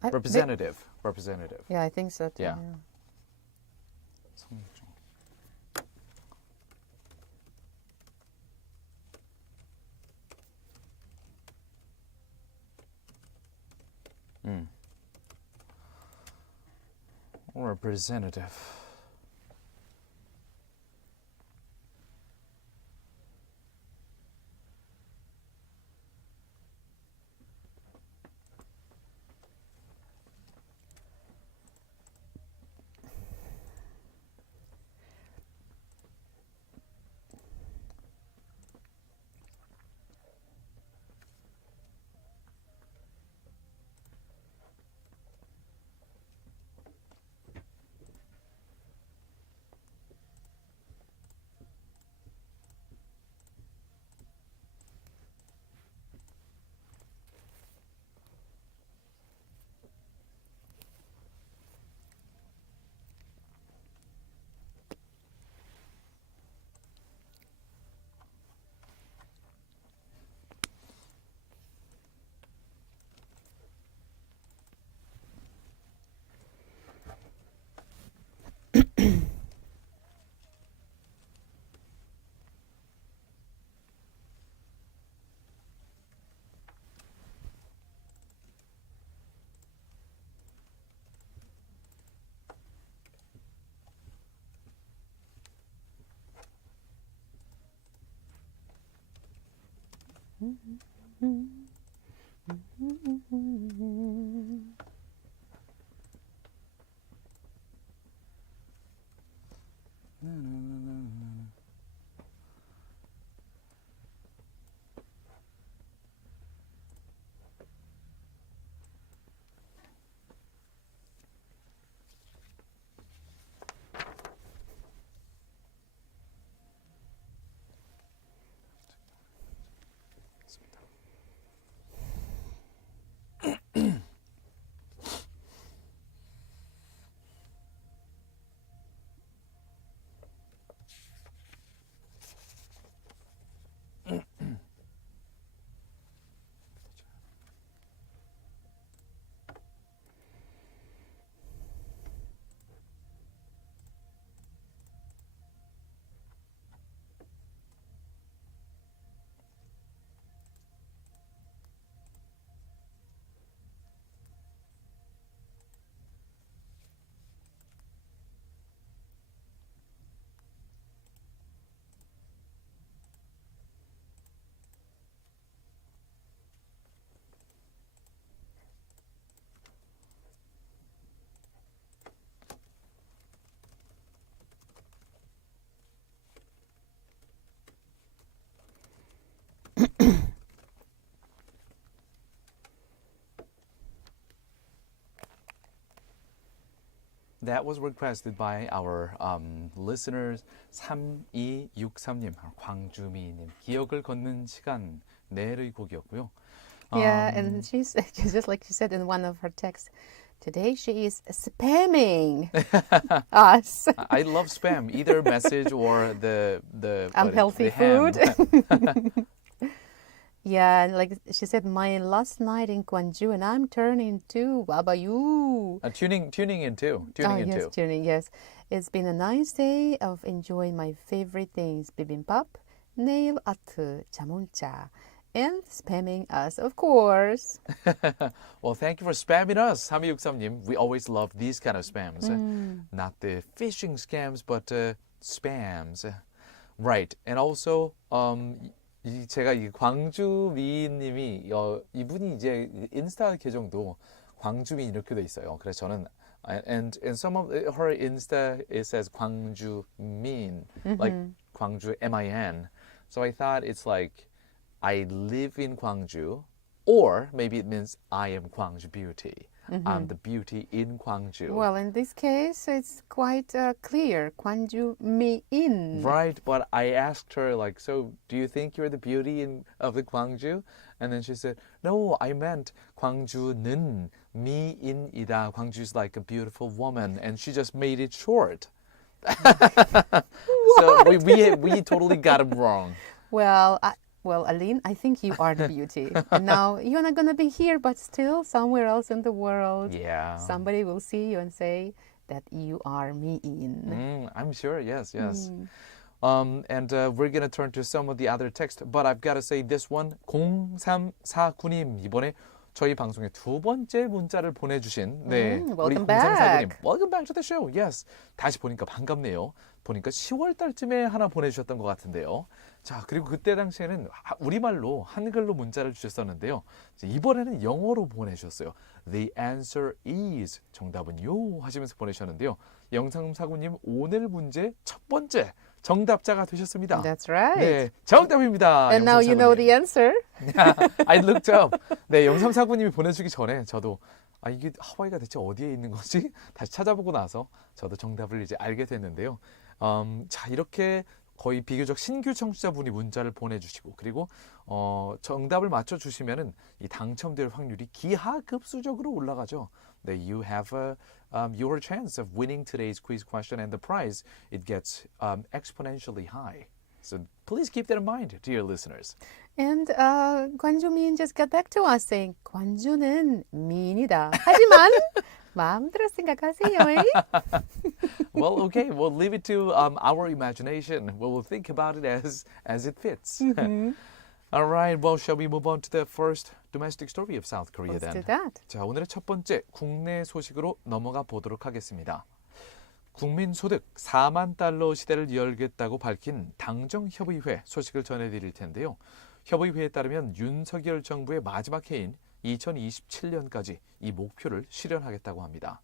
I- representative. Yeah, I think so too. Yeah. Yeah. 성종. Representative. That was requested by our listeners 3263님, 광주미님. 기억을 걷는 시간 내의 곡이었고요. Yeah, and she's just like she said in one of her texts. Today she is spamming us. I love spam, either message or the Unhealthy the ham. food. Yeah, and like she said, my last night in Gwangju, and I'm turning too. What about you? Tuning in too. Tuning in yes, too. tuning. Yes, it's been a nice day of enjoying my favorite things: bibimbap, nail art, 자몽차, and spamming us, of course. Well, thank you for spamming us, 3263님. We always love these kind of spams. Not the phishing scams, but spams. Right. And also, 제가 이 광주 미인님이 이분이 이제 인스타 계정도 광주 미인 이렇게 돼 있어요. 그래서 저는 and in some of her Insta it says 광주 미인, like 광주 MIN. So I thought it's like I live in Gwangju, or maybe it means I am Gwangju beauty. I'm the beauty in Gwangju. Well, in this case, it's quite clear. Gwangju 미인. Right, but I asked her like, so do you think you're the beauty of the Gwangju? And then she said, no, I meant 광주는 미인이다. Gwangju's like a beautiful woman, and she just made it short. So we totally got him wrong. Well, Aline, I think you are the beauty. And now you're not going to be here, but still somewhere else in the world. Yeah. Somebody will see you and say that you are 미인. I'm sure, yes. And we're going to turn to some of the other text. But I've got to say this one, 0349님, 이번에 저희 방송에 두 번째 문자를 보내주신 우리 welcome 0349님. back. Welcome back to the show. Yes. 다시 보니까 반갑네요. 보니까 10월 달쯤에 하나 보내주셨던 것 같은데요. 자, 그리고 그때 당시에는 우리말로 한글로 문자를 주셨었는데요. 이번에는 영어로 보내주셨어요. The answer is, 정답은요 하시면서 보내주셨는데요. 영상사구님, 오늘 문제 첫 번째 정답자가 되셨습니다. That's right. 네, 정답입니다. And now you know the answer. I looked up. 네, 영삼사구님이 보내주기 전에 저도 이게 하와이가 대체 어디에 있는 거지? 다시 찾아보고 나서 저도 정답을 이제 알게 됐는데요. 자, 이렇게 거의 비교적 신규 청취자분이 문자를 보내주시고 그리고 정답을 맞춰주시면은 이 당첨될 확률이 기하급수적으로 올라가죠. 네, you have your chance of winning today's quiz question and the prize it gets exponentially high. So please keep that in mind, dear listeners. And Gwangju 미인 just got back to us saying 광주는 미인이다. 하지만 마음대로 생각하세요. Well, okay, we'll leave it to our imagination. We'll think about it as it fits. All right, well, shall we move on to the first domestic story of South Korea Let's then? do that. 자, 오늘의 첫 번째 국내 소식으로 넘어가 보도록 하겠습니다. 국민소득 4만 달러 시대를 열겠다고 밝힌 당정협의회 소식을 전해드릴 텐데요. 협의회에 따르면 윤석열 정부의 마지막 해인 2027년까지 이 목표를 실현하겠다고 합니다.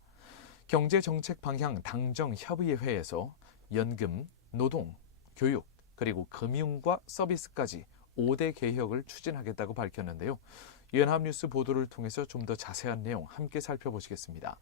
경제정책 방향 당정협의회에서 연금, 노동, 교육, 그리고 금융과 서비스까지 5대 개혁을 추진하겠다고 밝혔는데요. 연합뉴스 보도를 통해서 좀 더 자세한 내용 함께 살펴보시겠습니다.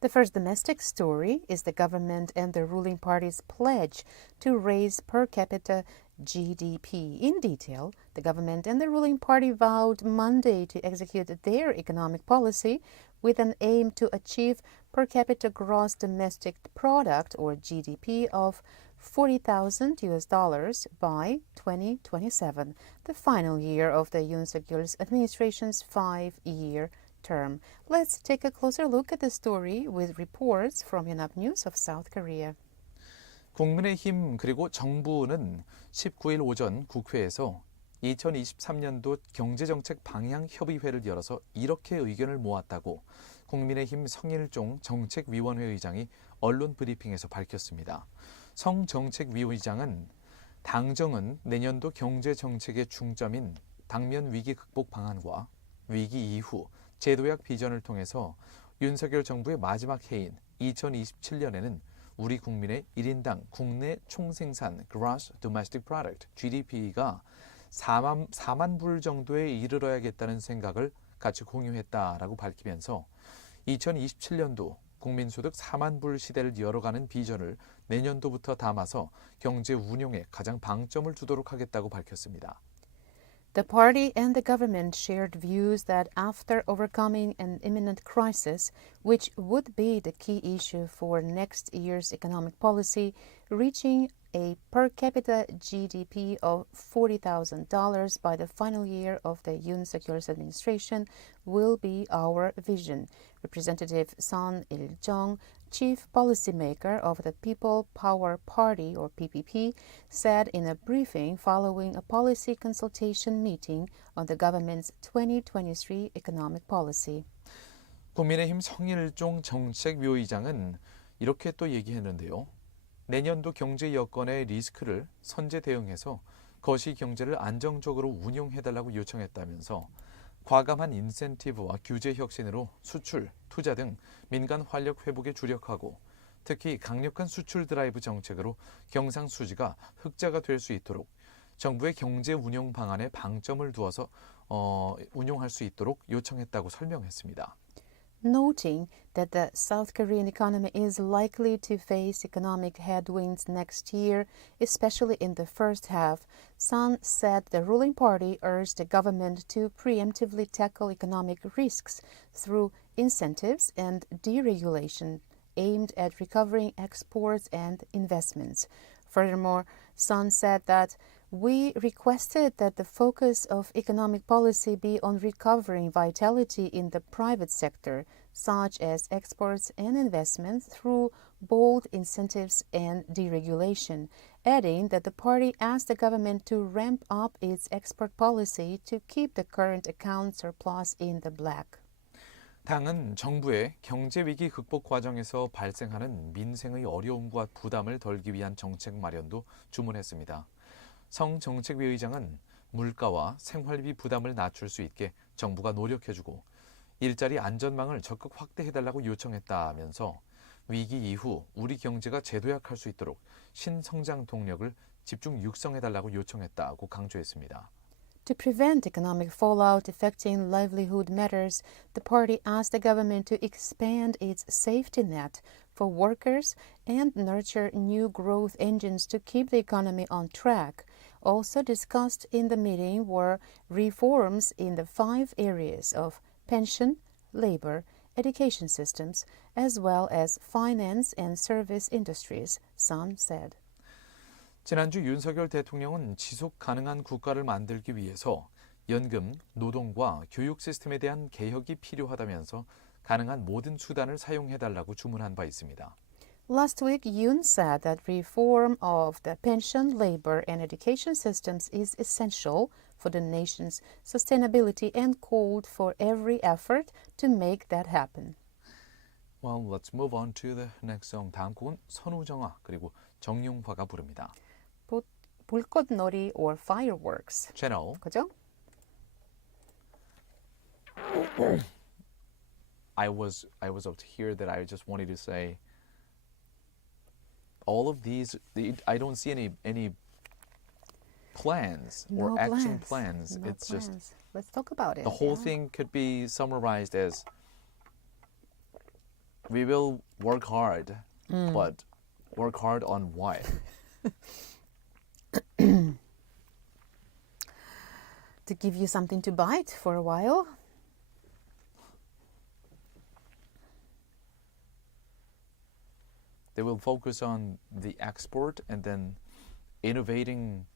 The first domestic story is the government and the ruling party's pledge to raise per capita GDP. In detail, the government and the ruling party vowed Monday to execute their economic policy with an aim to achieve per capita gross domestic product or GDP of $40,000 by 2027, the final year of the Yoon Suk-yeol's administration's 5-year term. Let's take a closer look at the story with reports from 연합뉴스 of South Korea. 국민의힘 그리고 정부는 19일 오전 국회에서 2023년도 경제정책 방향협의회를 열어서 이렇게 의견을 모았다고 국민의힘 성일종 정책위원회 의장이 언론 브리핑에서 밝혔습니다. 성 정책위의장은 당정은 내년도 경제정책의 중점인 당면 위기 극복 방안과 위기 이후 제도약 비전을 통해서 윤석열 정부의 마지막 해인 2027년에는 우리 국민의 1인당 국내 총생산 Gross Domestic Product GDP가 4만 불 정도에 이르러야겠다는 생각을 같이 공유했다라고 밝히면서 2027년도 국민소득 4만 불 시대를 열어가는 비전을 내년도부터 담아서 경제 운용에 가장 방점을 두도록 하겠다고 밝혔습니다. The party and the government shared views that after overcoming an imminent crisis, which would be the key issue for next year's economic policy, reaching a per capita GDP of $40,000 by the final year of the Yoon Suk-yeol's administration will be our vision. Representative Son Il-jung, chief policymaker of the People Power Party, or PPP, said in a briefing following a policy consultation meeting on the government's 2023 economic policy. 국민의힘 성일종 정책묘의장은 이렇게 또 얘기했는데요. 내년도 경제 여건의 리스크를 선제 대응해서 거시경제를 안정적으로 운용해달라고 요청했다면서 과감한 인센티브와 규제 혁신으로 수출, 투자 등 민간 활력 회복에 주력하고 특히 강력한 수출 드라이브 정책으로 경상수지가 흑자가 될 수 있도록 정부의 경제 운용 방안에 방점을 두어서 운용할 수 있도록 요청했다고 설명했습니다. Noting that the South Korean economy is likely to face economic headwinds next year, especially in the first half, Sun said the ruling party urged the government to preemptively tackle economic risks through incentives and deregulation aimed at recovering exports and investments. Furthermore, Sun said that we requested that the focus of economic policy be on recovering vitality in the private sector, such as exports and investments, through bold incentives and deregulation, adding that the party asked the government to ramp up its export policy to keep the current account surplus in the black. 당은 정부의 경제위기 극복 과정에서 발생하는 민생의 어려움과 부담을 덜기 위한 정책 마련도 주문했습니다. 성 정책위의장은 물가와 생활비 부담을 낮출 수 있게 정부가 노력해주고 일자리 안전망을 적극 확대해달라고 요청했다면서 위기 이후 우리 경제가 재도약할 수 있도록 신성장 동력을 집중 육성해달라고 요청했다고 강조했습니다. To prevent economic fallout affecting livelihood matters, the party asked the government to expand its safety net for workers and nurture new growth engines to keep the economy on track. Also discussed in the meeting were reforms in the 5 areas of pension, labor, education systems, as well as finance and service industries, Sun said. 지난주 윤석열 대통령은 지속 가능한 국가를 만들기 위해서 연금, 노동과 교육 시스템에 대한 개혁이 필요하다면서 가능한 모든 수단을 사용해달라고 주문한 바 있습니다. Last week, Yoon said that reform of the pension, labor, and education systems is essential for the nation's sustainability and called for every effort to make that happen. Well, let's move on to the next song. 다음 곡은 선우정아 그리고 정용화가 부릅니다. 불꽃놀이 or fireworks. Channel. 그죠? I was up to here that I just wanted to say all of these I don't see any plans or No action plans. plans. No It's plans. just Let's talk about it. the whole yeah. thing could be summarized as we will work hard, but work hard on what? To give you something to bite for a while. They will focus on the export and then innovating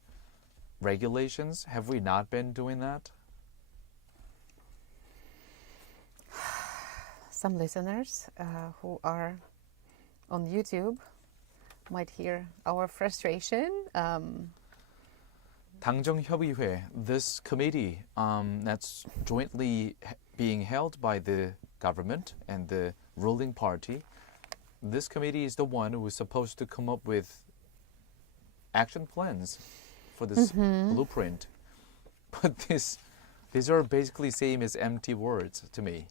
regulations. Have we not been doing that? Some listeners who are on YouTube might hear our frustration. 당정협의회, this committee that's jointly being held by the government and the ruling party, this committee is the one who is supposed to come up with action plans for this blueprint. But these are basically same as empty words to me.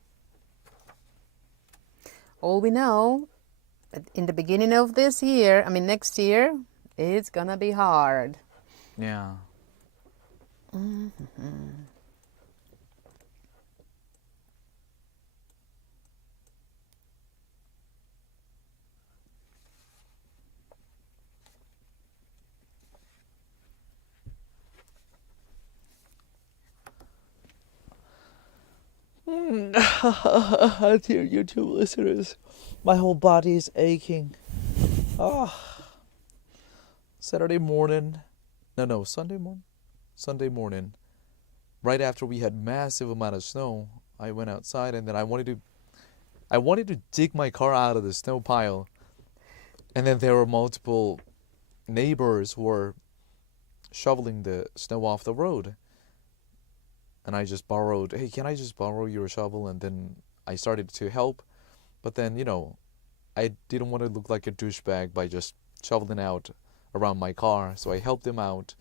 All we know, in the beginning of this year, next year, it's gonna be hard. Yeah. Dear YouTube listeners, my whole body is aching. Sunday morning, right after we had massive amount of snow, I went outside and then I wanted to I wanted to dig my car out of the snow pile. And then there were multiple neighbors who were shoveling the snow off the road. And I just borrowed, hey, can I just borrow your shovel? And then I started to help. But then, you know, I didn't want to look like a douchebag by just shoveling out around my car. So I helped him out.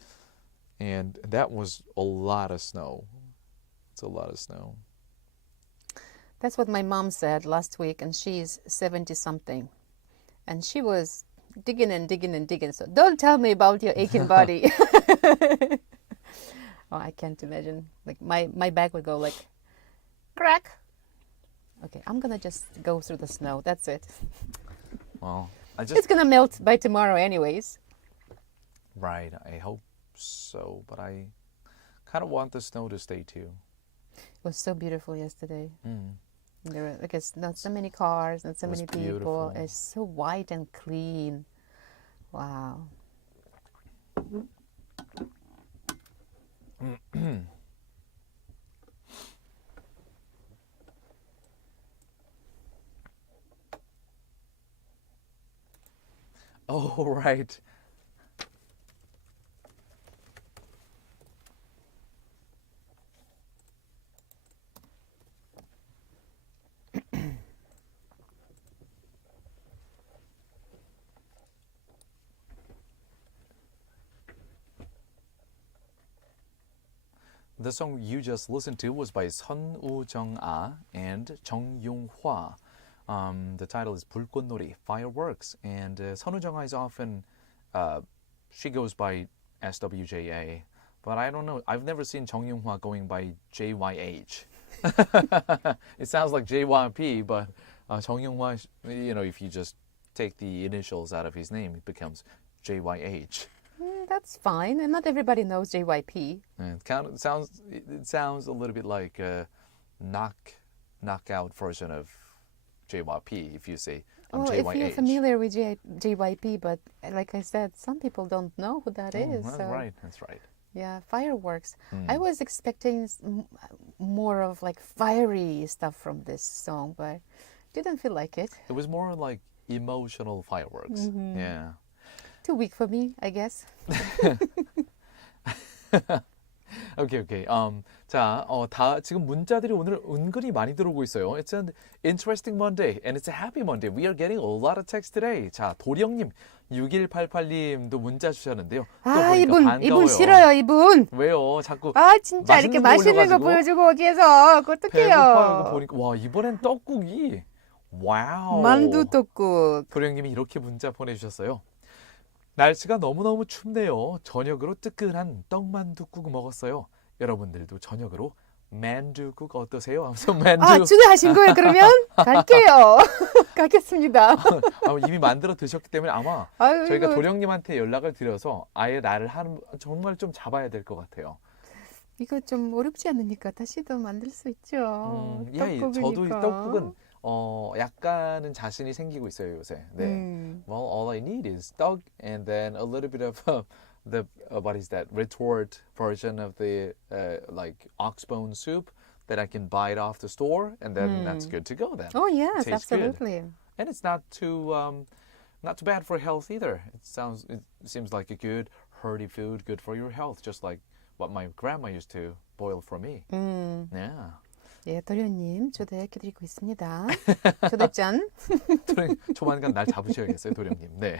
And that was a lot of snow. It's a lot of snow. That's what my mom said last week, and she's 70-something. And she was digging and digging and digging. So don't tell me about your aching body. Oh, I can't imagine. Like my back would go like, crack. Okay, I'm going to just go through the snow. That's it. Well, It's going to melt by tomorrow anyways. Right, I hope so. But I kind of want the snow to stay too. It was so beautiful yesterday. Mm. There were, I guess, not so many cars, not so It was many people. beautiful. It's so white and clean. Wow. Oh, right. The song you just listened to was by Sun Woo-jung-ah and Jung Yung-hwa. The title is 불꽃놀이, Fireworks. And Sun Woo-jung-ah is often, she goes by SWJA. But I don't know, I've never seen Jung Yung-hwa going by JYH. It sounds like JYP, but Jung Yung-hwa, you know, if you just take the initials out of his name, it becomes JYH. That's fine. And not everybody knows JYP. And it sounds a little bit like a knockout version of JYP if you say I'm Well, JYH. if you're familiar with JYP, but like I said, some people don't know who that is. That's So, right. That's right. yeah, fireworks. I was expecting more of like fiery stuff from this song, but didn't feel like it. It was more like emotional fireworks. Yeah. Too weak for me, I guess. Okay. 자, 지금 문자들이 오늘 은근히 많이 들어오고 있어요. It's an interesting Monday and it's a happy Monday. We are getting a lot of text today. 자, 도령님, 6188님도 문자 주셨는데요. 또 아, 보니까 이분 반가워요. 싫어요, 이분. 왜요? 자꾸 아, 진짜 이렇게 맛있는 거 올려가지고 보여주고 어디에서 배고파요. 어떡해요. 이거 보니까 와, 이번엔 떡국이 와우. 만두 떡국. 도령님이 이렇게 문자 보내주셨어요. 날씨가 너무너무 춥네요. 저녁으로 뜨끈한 떡만두국 먹었어요. 여러분들도 저녁으로 만두국 어떠세요? 하면서 만두. 아, 주문하신 거예요, 그러면? 갈게요. 가겠습니다. 이미 만들어 드셨기 때문에 아마 아유, 저희가 이거- 도령님한테 연락을 드려서 아예 날을 정말 좀 잡아야 될 것 같아요. 이거 좀 어렵지 않으니까 다시도 만들 수 있죠. 예, 저도 이 떡국이니까. 떡국은 약간은 자신이 생기고 있어요 요새. 네. Well, all I need is 떡 and then a little bit of the what is that retort version of the like oxbone soup that I can buy it off the store, and then that's good to go. Then. Oh yes, Tastes good. absolutely. And it's not too bad for health either. It seems like a good hearty food, good for your health, just like what my grandma used to boil for me. Yeah. 예, 도련님 초대해드리고 있습니다. 초대짠. 조만간 날 잡으셔야겠어요, 도령님. 네.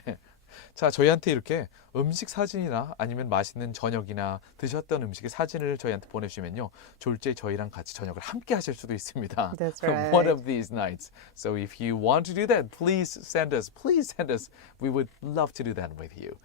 자, 저희한테 이렇게 음식 사진이나 아니면 맛있는 저녁이나 드셨던 음식의 사진을 저희한테 보내주시면요, 졸지에 저희랑 같이 저녁을 함께 하실 수도 있습니다. That's right. One of these nights. So if you want to do that, please send us. We would love to do that with you.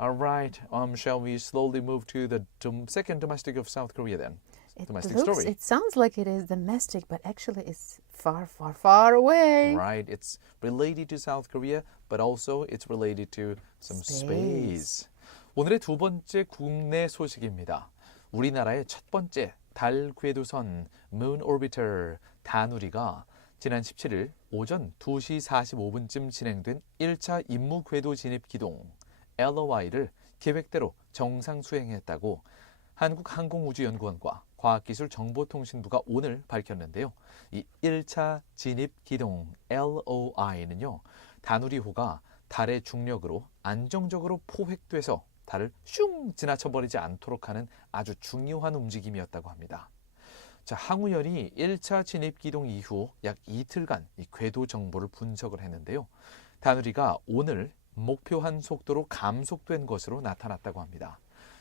All right. Shall we slowly move to the second domestic of South Korea then? Domestic story. It sounds like it is domestic, but actually it's far, far, far away. Right. It's related to South Korea, but also it's related to some space. 오늘의 두 번째 국내 소식입니다. 우리나라의 첫 번째 달 궤도선 Moon Orbiter 다누리가 지난 17일 오전 2시 45분쯤 진행된 1차 임무 궤도 진입 기동 LOI를 계획대로 정상 수행했다고 한국항공우주연구원과 과학기술정보통신부가 오늘 밝혔는데요. 이 1차 진입기동 LOI는요. 다누리호가 달의 중력으로 안정적으로 포획돼서 달을 슝 지나쳐버리지 않도록 하는 아주 중요한 움직임이었다고 합니다. 자, 항우연이 1차 진입기동 이후 약 이틀간 이 궤도 정보를 분석을 했는데요. 다누리가 오늘 목표한 속도로 감속된 것으로 나타났다고 합니다.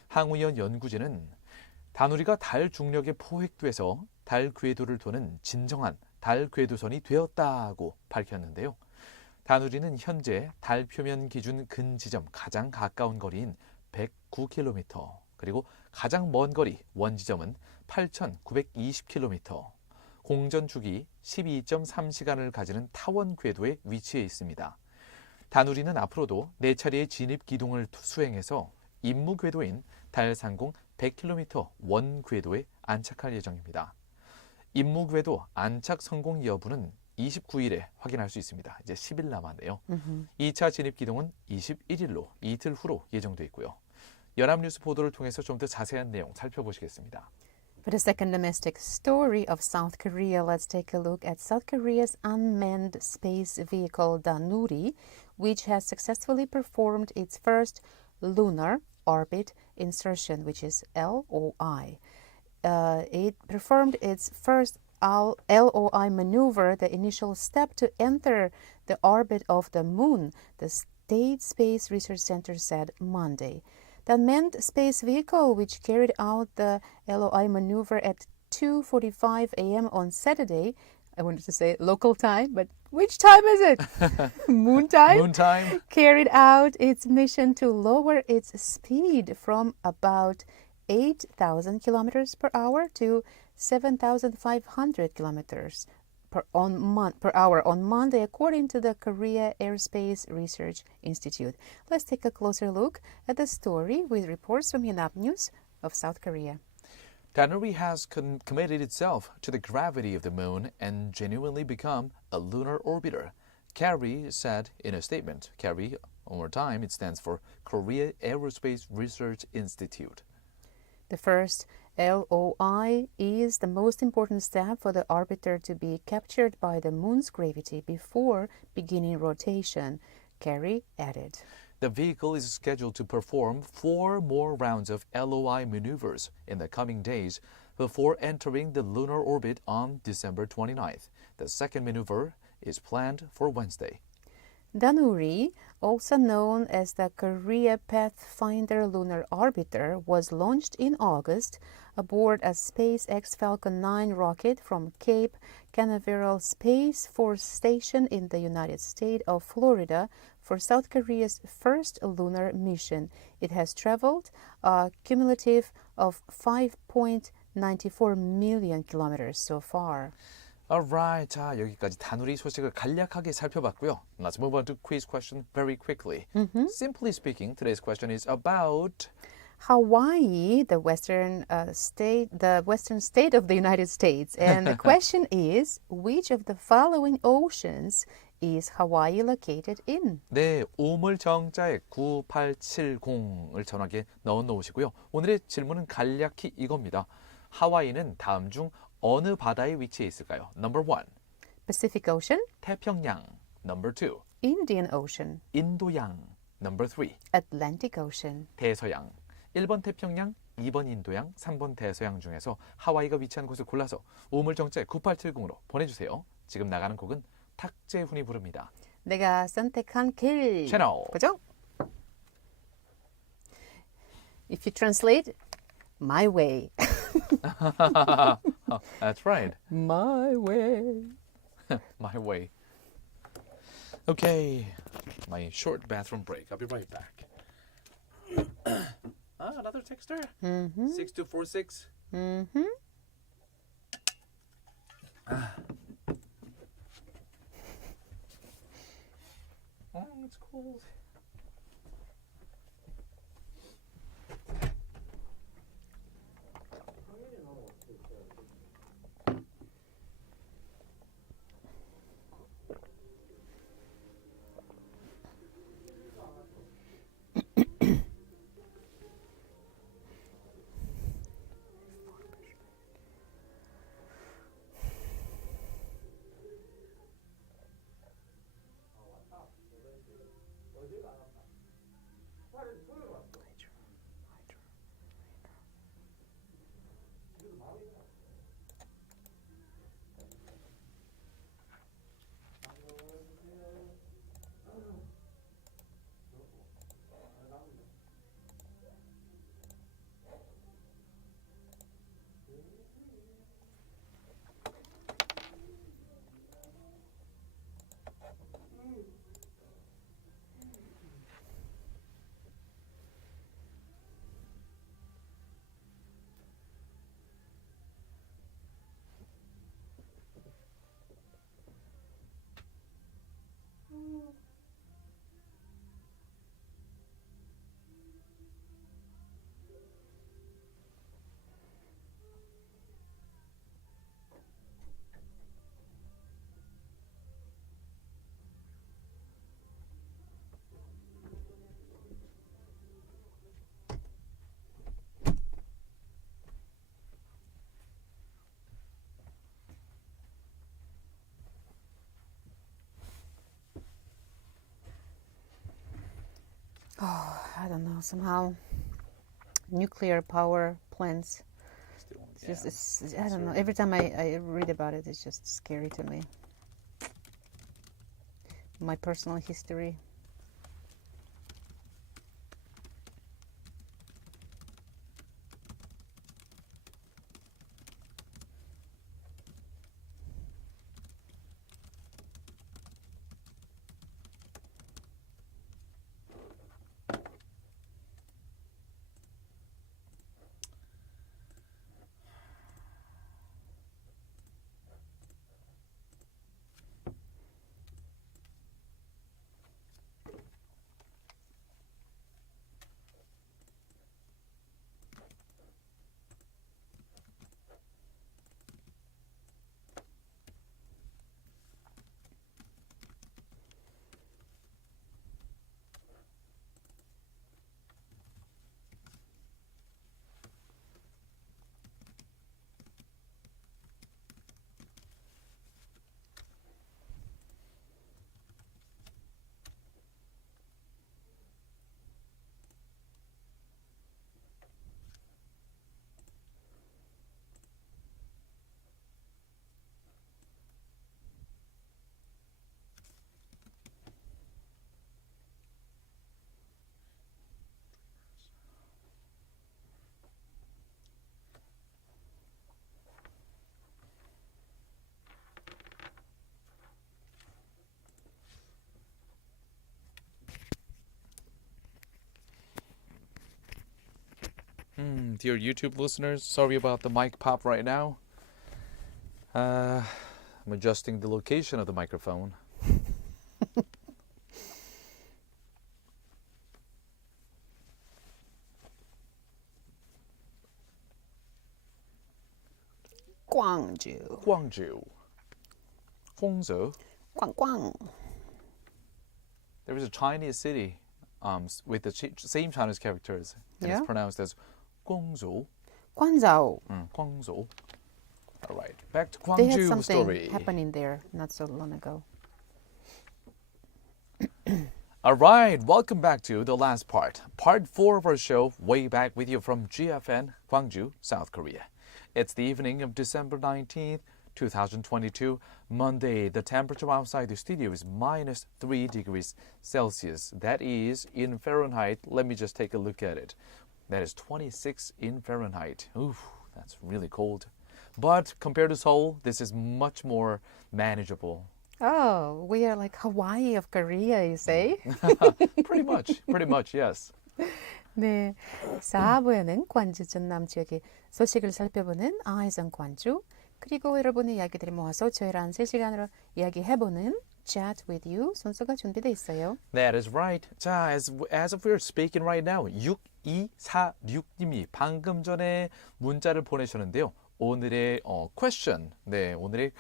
항우연 연구진은 다누리가 달 중력에 포획돼서 달 궤도를 도는 진정한 달 궤도선이 되었다고 밝혔는데요. 다누리는 현재 달 표면 기준 근지점 가장 가까운 거리인 109km, 그리고 가장 먼 거리 원지점은 8,920km, 공전 주기 12.3시간을 가지는 타원 궤도에 위치해 있습니다. 다누리는 앞으로도 4차례의 진입 기동을 수행해서 임무 궤도인 달 상공 100km 원 궤도에 안착할 예정입니다. 임무 궤도 안착 성공 여부는 29일에 확인할 수 있습니다. 이제 10일 남았네요. 2차 진입 기동은 21일로 이틀 후로 예정돼 있고요. 연합뉴스 보도를 통해서 좀 더 자세한 내용 살펴보시겠습니다. For the second domestic story of South Korea, let's take a look at South Korea's unmanned space vehicle Danuri, which has successfully performed its first lunar orbit insertion, which is LOI. It performed its first LOI maneuver, the initial step to enter the orbit of the moon, the State Space Research Center said Monday. The unmanned space vehicle, which carried out the LOI maneuver at 2:45 a.m. on Saturday, I wanted to say local time, but which time is it? Moon time? Moon time. Carried out its mission to lower its speed from about 8,000 kilometers per hour to 7,500 kilometers per hour on Monday, according to the Korea Aerospace Research Institute. Let's take a closer look at the story with reports from Yonhap News of South Korea. Danuri has committed itself to the gravity of the moon and genuinely become a lunar orbiter, KARI said in a statement. KARI, one more time, it stands for Korea Aerospace Research Institute. The first LOI is the most important step for the orbiter to be captured by the moon's gravity before beginning rotation, KARI added. The vehicle is scheduled to perform 4 more rounds of LOI maneuvers in the coming days before entering the lunar orbit on December 29th. The second maneuver is planned for Wednesday. Danuri, also known as the Korea Pathfinder Lunar Orbiter, was launched in August aboard a SpaceX Falcon 9 rocket from Cape Canaveral Space Force Station in the United States of Florida for South Korea's first lunar mission. It has traveled a cumulative of 5.94 million kilometers so far. Alright, 자 여기까지 다누리 소식을 간략하게 살펴봤고요. Let's move on to quiz question very quickly. Simply speaking, today's question is about Hawaii, the western state of the United States. And the question is, which of the following oceans is Hawaii located in? 네, 오물 정자에 9870을 전화기에 넣어 놓으시고요. 오늘의 질문은 간략히 이겁니다. 하와이는 다음 중 어느 바다에 위치해 있을까요? Number 1. Pacific Ocean, 태평양. Number 2. Indian Ocean, 인도양. Number 3. Atlantic Ocean. 대서양. 1번 태평양, 2번 인도양, 3번 대서양 중에서 하와이가 위치한 곳을 골라서 우물정자 9870으로 보내주세요. 지금 나가는 곡은 탁재훈이 부릅니다. 내가 선택한 길. 채널. 그죠? If you translate, my way. That's right. My way. My way. Okay, my short bathroom break. I'll be right back. Another texter? 6246. Oh, it's cold. Oh, I don't know. Somehow, nuclear power plants. I don't know. Every time I read about it, it's just scary to me. My personal history. Dear YouTube listeners, sorry about the mic pop right now. I'm adjusting the location of the microphone. Gwangju. Gwangju. Gwangju. Gwang. There is a Chinese city with the same Chinese characters. And Yeah? it's pronounced as Gwangju. Gwangju. Gwangju. All right, back to They had Gwangju something story. happening there not so long ago. All right, welcome back to the last part 4 of our show, way back with you from GFN, Gwangju, South Korea. It's the evening of December 19th, 2022, Monday. The temperature outside the studio is minus 3 degrees Celsius. That is in Fahrenheit. Let me just take a look at it. That is 26 in Fahrenheit. Oof, that's really cold. But compared to Seoul, this is much more manageable. Oh, we are like Hawaii of Korea, you say? Pretty much, yes. 네, 4부에는 광주 전남 지역의 소식을 살펴보는 Eyes on Gwangju, 그리고 여러분의 이야기들을 모아서 저희랑 실시간으로 이야기해보는 Chat with You 순서가 준비되어 있어요. That is right. 자, as of we're speaking right now, 6246님이 방금 전에 문자를 보내셨는데요. 오늘의 question, 네, 오늘의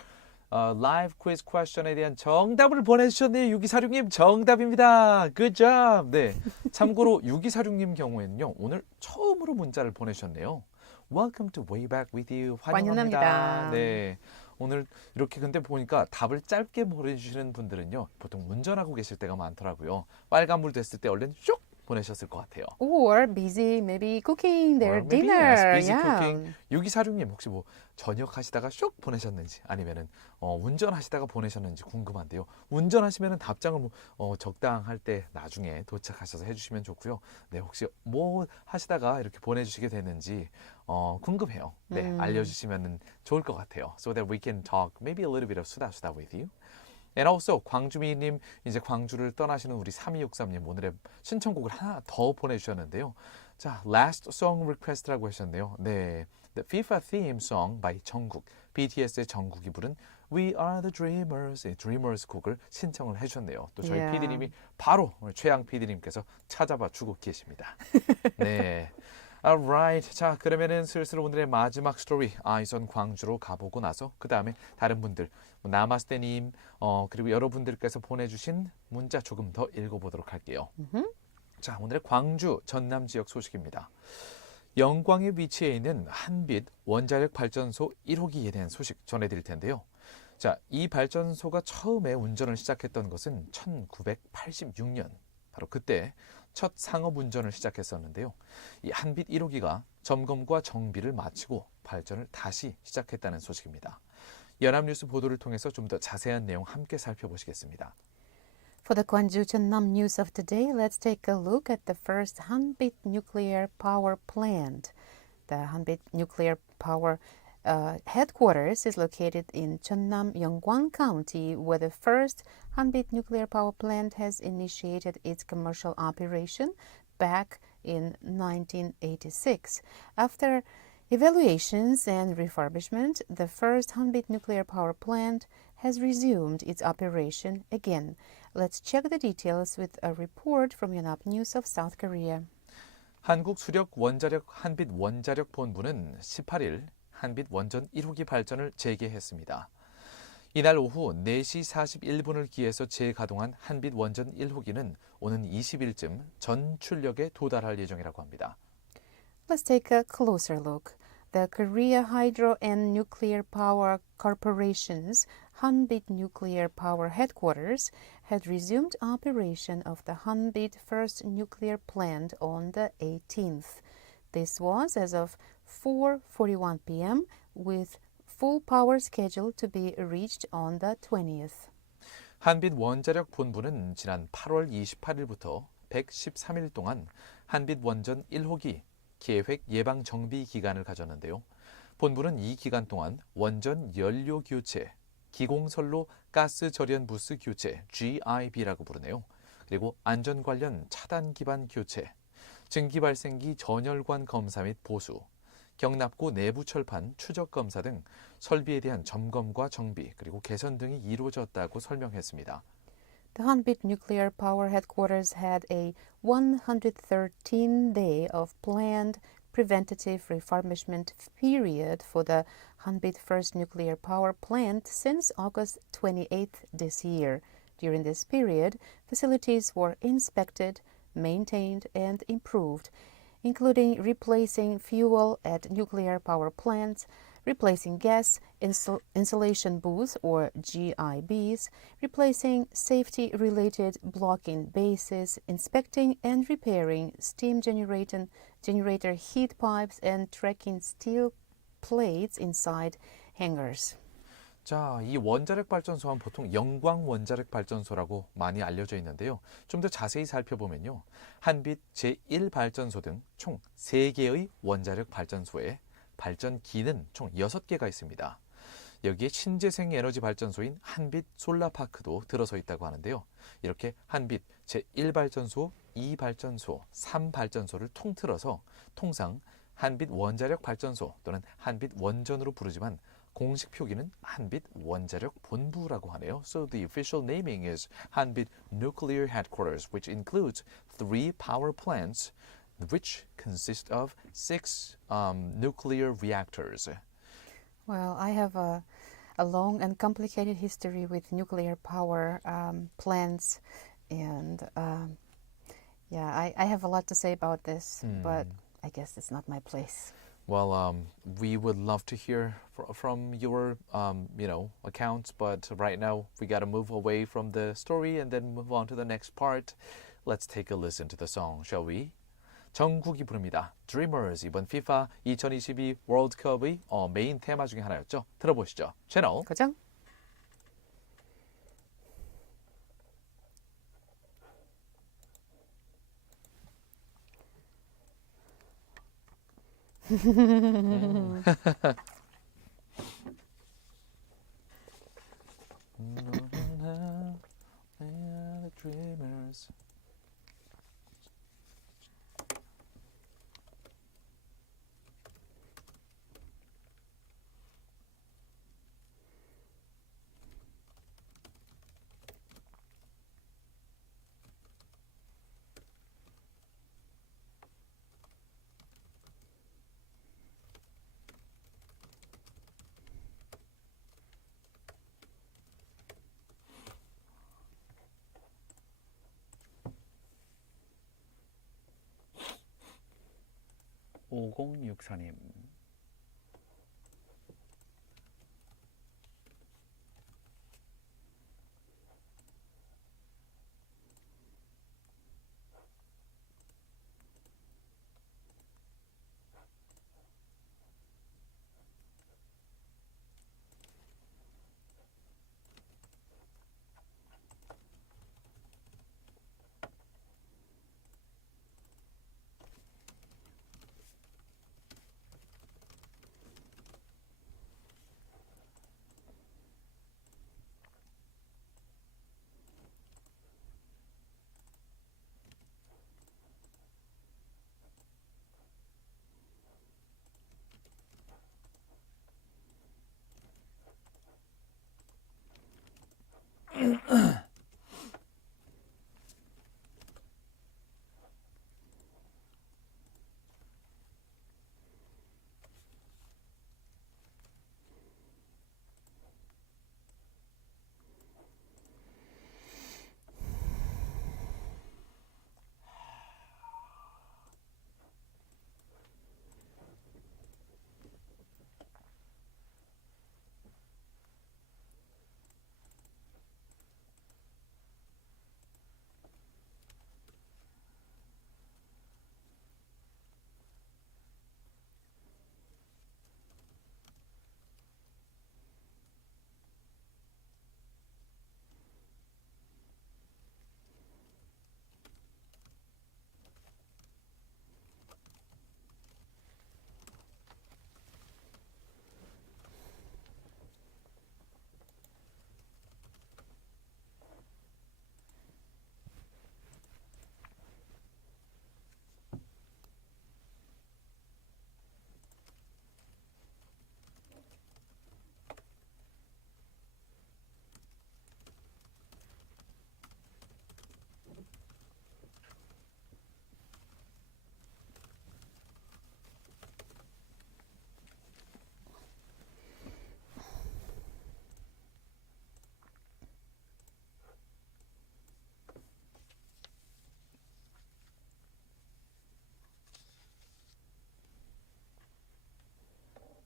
라이브 퀴즈 퀘스천에 대한 정답을 보내주셨네요. 6246님 정답입니다. Good job. 네, 참고로 6246님 경우에는요. 오늘 처음으로 문자를 보내셨네요. Welcome to Way Back With You. 환영합니다. 환영합니다. 네, 오늘 이렇게 근데 보니까 답을 짧게 보내주시는 분들은요. 보통 운전하고 계실 때가 많더라고요. 빨간불 됐을 때 얼른 슉 보내셨을 것 같아요. Or busy, maybe cooking their Or maybe dinner. yes, busy yeah. cooking. 6246님 혹시 뭐 저녁 하시다가 슉 보내셨는지 아니면은 운전하시다가 보내셨는지 궁금한데요. 운전하시면은 답장을 적당할 때 나중에 도착하셔서 해주시면 좋고요. 네, 혹시 뭐 하시다가 이렇게 보내주시게 됐는지 궁금해요. 네, 알려주시면 좋을 것 같아요. So that we can talk maybe a little bit of 수다수다 with you. And also 광주미님 이제 광주를 떠나시는 우리 3263님 오늘의 신청곡을 하나 더 보내주셨는데요. 자, Last Song Request라고 하셨네요. 네, The FIFA Theme Song by 정국, BTS의 정국이 부른 We Are The Dreamers, Dreamers 곡을 신청을 해주셨네요. 또 저희 Yeah. PD님이 바로 최양 PD님께서 찾아봐 주고 계십니다. 네. Alright. 자, 그러면은 슬슬 오늘의 마지막 스토리 아이선 광주로 가보고 나서 그 다음에 다른 분들 나마스테님 그리고 여러분들께서 보내주신 문자 조금 더 읽어보도록 할게요. 자, 오늘의 광주 전남 지역 소식입니다. 영광에 위치해 있는 한빛 원자력 발전소 1호기에 대한 소식 전해드릴 텐데요. 자, 이 발전소가 처음에 운전을 시작했던 것은 1986년 바로 그때 첫 상업 운전을 시작했었는데요. 이 한빛 1호기가 점검과 정비를 마치고 발전을 다시 시작했다는 소식입니다. 연합뉴스 보도를 통해서 좀 더 자세한 내용 함께 살펴보시겠습니다. For the Gwangju-전남 news of today, let's take a look at the first Hanbit nuclear power plant. The Hanbit nuclear power headquarters is located in Jeonnam, Yeonggwang County, where the first Hanbit nuclear power plant has initiated its commercial operation back in 1986. After evaluations and refurbishment, the first Hanbit nuclear power plant has resumed its operation again. Let's check the details with a report from Yonhap News of South Korea. 한국 수력 원자력 한빛 원자력 본부는 18일 한빛 원전 1호기 발전을 재개했습니다. 이날 오후 4시 41분을 기해서 재가동한 한빛 원전 1호기는 오는 20일쯤 전 출력에 도달할 예정이라고 합니다. Let's take a closer look. The Korea Hydro and Nuclear Power Corporation's Hanbit Nuclear Power Headquarters had resumed operation of the Hanbit First Nuclear Plant on the 18th. This was as of 4:41 p.m. with full power scheduled to be reached on the 20th. 한빛 원자력 본부는 지난 8월 28일부터 113일 동안 한빛 원전 1호기 계획 예방 정비 기간을 가졌는데요. 본부는 이 기간 동안 원전 연료 교체, 기공선로 가스 절연 부스 교체 GIB라고 부르네요. 그리고 안전 관련 차단 기반 교체, 증기 발생기 전열관 검사 및 보수, 경납고 내부 철판 추적 검사 등 설비에 대한 점검과 정비 그리고 개선 등이 이루어졌다고 설명했습니다. The Hanbit Nuclear Power Headquarters had a 113-day of planned preventative refurbishment period for the Hanbit First Nuclear Power Plant since August 28th this year. During this period, facilities were inspected, maintained, and improved, including replacing fuel at nuclear power plants, replacing gas insulation booths or GIBs, replacing safety-related blocking bases, inspecting and repairing steam generator heat pipes, and tracking steel plates inside hangars. 자, 이 원자력 발전소는 보통 영광 원자력 발전소라고 많이 알려져 있는데요. 좀 더 자세히 살펴보면요. 한빛 제1발전소 등 총 3개의 원자력 발전소에 발전기는 총 6개가 있습니다. 여기에 신재생 에너지 발전소인 한빛 솔라파크도 들어서 있다고 하는데요. 이렇게 한빛 제1발전소, 2발전소, 3발전소를 통틀어서 통상 한빛 원자력 발전소 또는 한빛 원전으로 부르지만 공식 표기는 한빛 원자력 본부라고 하네요. So the official naming is 한빛 Nuclear Headquarters, which includes 3 power plants, which consist of 6 nuclear reactors. Well, I have a long and complicated history with nuclear power plants, and I have a lot to say about this, but I guess it's not my place. Well, we would love to hear from your, accounts, but right now we got to move away from the story and then move on to the next part. Let's take a listen to the song, shall we? 정국이 부릅니다. Dreamers 이번 FIFA 2022 월드컵의 메인 테마 중에 하나였죠. 들어보시죠. 채널 고정. Dreamers. (5064님)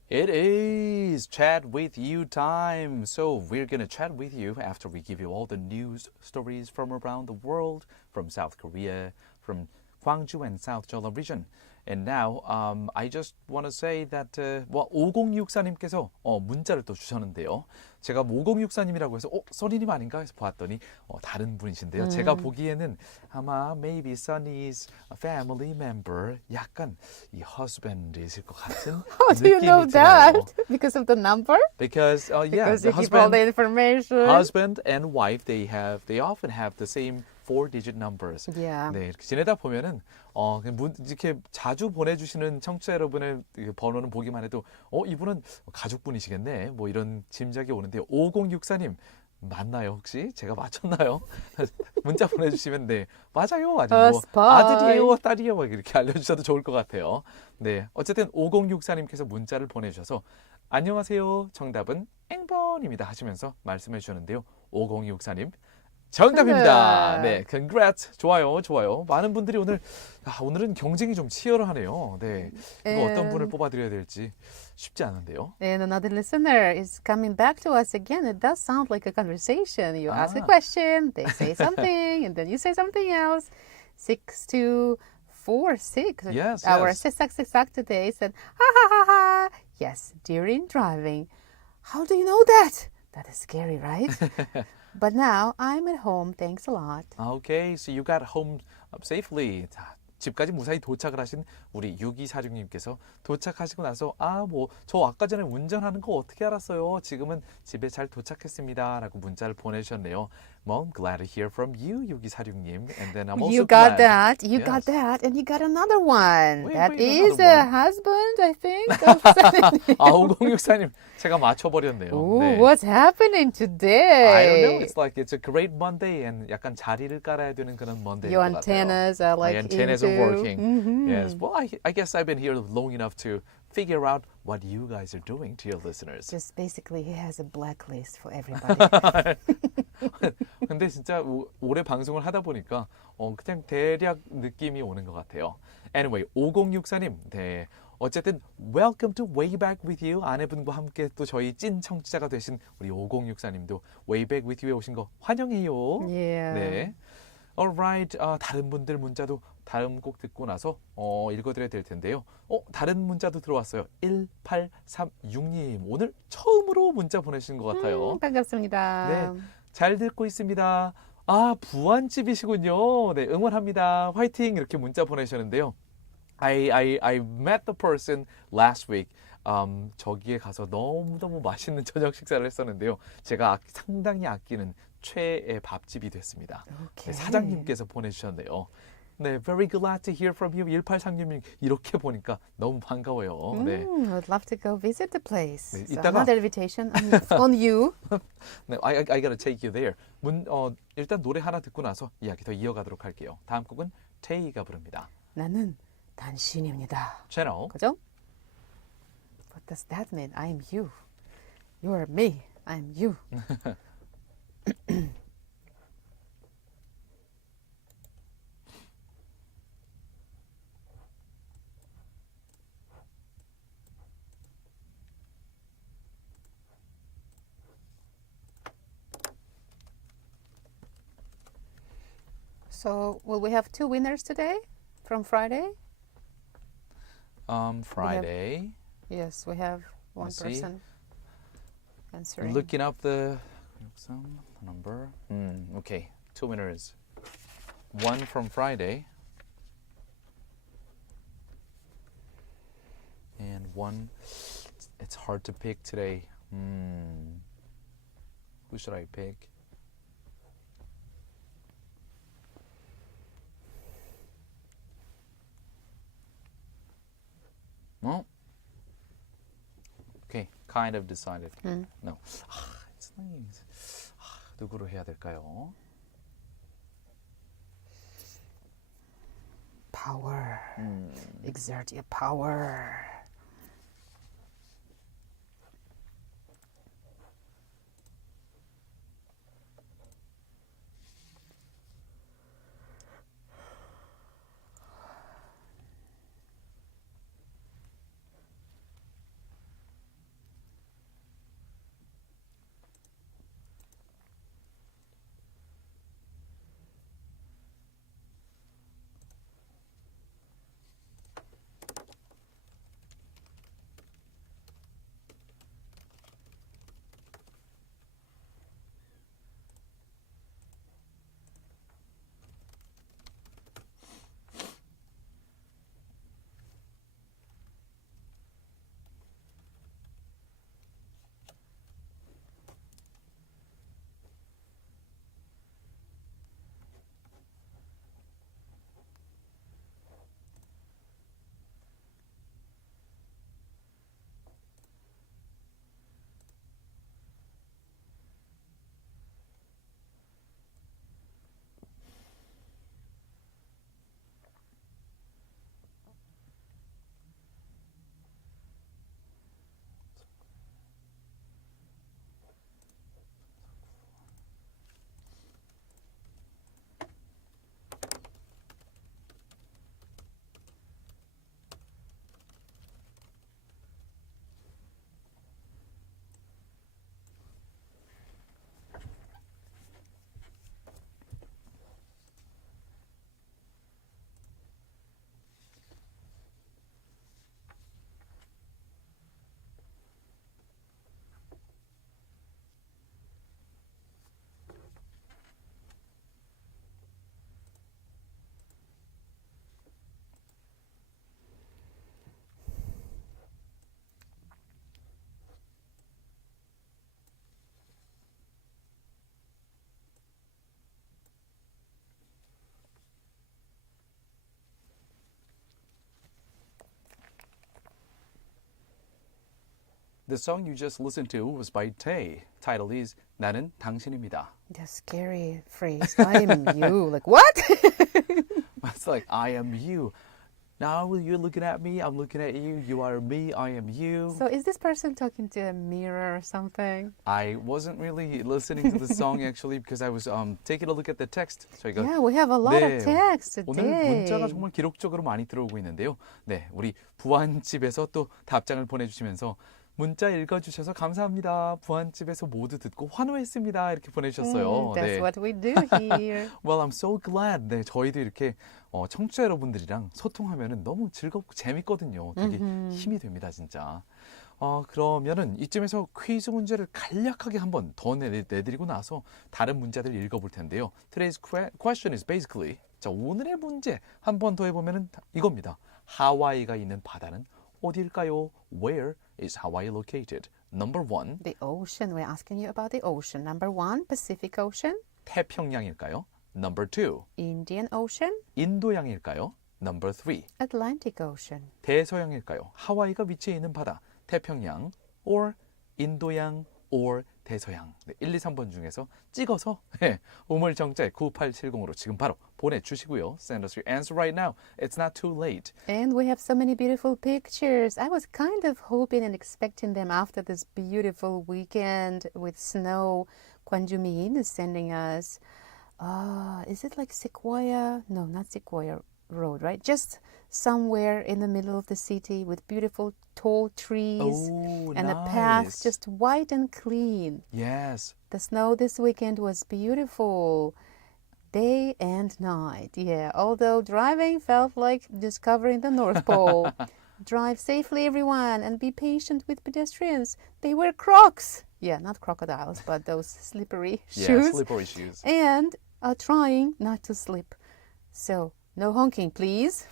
It is chat with you time. So we're going to chat with you after we give you all the news stories from around the world, from South Korea, from Gwangju and South Jeolla region. And now I just want to say that 5064님께서 문자를 또 주셨는데요. 제가 5064님이라고 해서 써니님 아닌가 해서 봤더니 다른 분이신데요. 제가 보기에는 아마 maybe Sunny's family member, 약간 이 husband이실 것 같은 How do you 느낌이 know 드나요. that? Because of the number? Because Because the you give all the information. husband and wife they often have the same 4-digit numbers. Yeah. 네, 이렇게 지내다 보면은 이렇게 자주 보내주시는 청취자 여러분의 번호는 보기만 해도 이분은 가족분이시겠네. 뭐 이런 짐작이 오는데 5064님 맞나요 혹시? 제가 맞췄나요? 문자 보내주시면 네 맞아요. 아니면 뭐 아들이에요, 딸이에요, 뭐 이렇게 알려주셔도 좋을 것 같아요. 네, 어쨌든 5064님께서 문자를 보내주셔서 안녕하세요. 정답은 N번입니다 하시면서 말씀해 주셨는데요. 5064님 정답입니다. 네, congrats. 좋아요, 좋아요. 많은 분들이 오늘은 경쟁이 좀 치열하네요. 네, 이거 어떤 분을 뽑아드려야 될지 쉽지 않은데요. And another listener is coming back to us again. It does sound like a conversation. You ask a question, they say something, and then you say something else. 6246. Yes, Our yes. Sisak today said, ha ha ha ha. Yes, during driving. How do you know that? That is scary, right? But now I'm at home. Thanks a lot. Okay, so you got home safely. 자, 집까지 무사히 도착을 하신 우리 6246님께서 도착하시고 나서 저 아까 전에 운전하는 거 어떻게 알았어요? 지금은 집에 잘 도착했습니다. 라고 문자를 보내주셨네요. Mom, glad to hear from you, 6246님. And then I'm also You got glad. that. You Yes. got that. And you got another one. Wait, That is another a one? husband, I think. Of Sunny. 5064님, 제가 맞춰버렸네요. Ooh, 네. what's happening today? I don't know. It's like it's a great Monday and 약간 자리를 깔아야 되는 그런 Monday. Your antennas are like My antennas into... are working. Mhm. Yes. Well, I guess I've been here long enough to figure out what you guys are doing to your listeners. Just basically he has a blacklist for everybody. 근데 진짜 오래 방송을 하다 보니까 그냥 대략 느낌이 오는 것 같아요. Anyway, 5064님, 네. 어쨌든 welcome to Way Back With You. 아내분과 함께 또 저희 찐 청취자가 되신 우리 5064님도 Way Back With You에 오신 거 환영해요. Yeah. 네. Alright, 다른 분들 문자도 다음 곡 듣고 나서 읽어드려야 될 텐데요. 다른 문자도 들어왔어요. 1836님, 오늘 처음으로 문자 보내신 것 같아요. 반갑습니다. 네, 잘 듣고 있습니다. 부안집이시군요. 네, 응원합니다. 화이팅! 이렇게 문자 보내셨는데요. I met the person last week. 저기에 가서 너무너무 맛있는 저녁 식사를 했었는데요. 제가 상당히 아끼는 최애 밥집이 됐습니다. Okay. 네, 사장님께서 보내주셨네요. 네, very glad to hear from you. 1836님 이렇게 보니까 너무 반가워요. 네, I'd love to go visit the place. 네, So 이따가- another invitation on you. 네, I gotta take you there. 일단 노래 하나 듣고 나서 이야기 더 이어가도록 할게요. 다음 곡은 테이가 부릅니다. 나는 당신입니다. 채널 그죠? What does that mean? I'm you. You're me. I'm you. So, will we have two winners today from Friday? Friday. Yes, we have one Let's see. person answering. Looking up the number. Okay, two winners. One from Friday. And one, it's hard to pick today. Who should I pick? Well, okay, kind of decided. No. It's nice. 누구로 해야 될까요? Power. Exert your power. The song you just listened to was by Tae. Title is 나는 당신입니다. The scary phrase, I am you. Like, what? It's like, I am you. Now you're looking at me, I'm looking at you. You are me, I am you. So is this person talking to a mirror or something? I wasn't really listening to the song actually because I was taking a look at the text. 저희가 Yeah, we have a lot 네, of text 오늘 today. 문자가 정말 기록적으로 많이 들어오고 있는데요. 네, 우리 부안집에서 또 답장을 보내주시면서 문자 읽어주셔서 감사합니다. 부안집에서 모두 듣고 환호했습니다. 이렇게 보내주셨어요. That's 네. what we do here. Well, I'm so glad. 네, 저희도 이렇게 청취자 여러분들이랑 소통하면은 너무 즐겁고 재밌거든요. 되게 힘이 됩니다, 진짜. 그러면은 이쯤에서 퀴즈 문제를 간략하게 한번 더 내드리고 나서 다른 문제들을 읽어볼 텐데요. Today's question is basically 자, 오늘의 문제 한 번 더 해보면은 이겁니다. 하와이가 있는 바다는 어디일까요? Where is Hawaii located? Number one. The ocean. We're asking you about the ocean. Number one, Pacific Ocean. 태평양일까요? Number two. Indian Ocean. 인도양일까요? Number three. Atlantic Ocean. 대서양일까요? 하와이가 위치해 있는 바다, 태평양, or 인도양, or 대서양. 네, 1, 2, 3번 중에서 찍어서 우물정자에 9870으로 지금 바로 보내주시고요. Send us your answer right now. It's not too late. And we have so many beautiful pictures. I was kind of hoping and expecting them after this beautiful weekend with snow. Gwangju is sending us, is it like Sequoia? No, not Sequoia Road, right? Just somewhere in the middle of the city with beautiful tall trees and the path just white and clean. Yes. The snow this weekend was beautiful. Day and night. Yeah, although driving felt like discovering the North Pole. Drive safely, everyone, and be patient with pedestrians. They wear Crocs. Yeah, not crocodiles, but those slippery shoes. Yeah, slippery shoes. And are trying not to slip. So, no honking, please.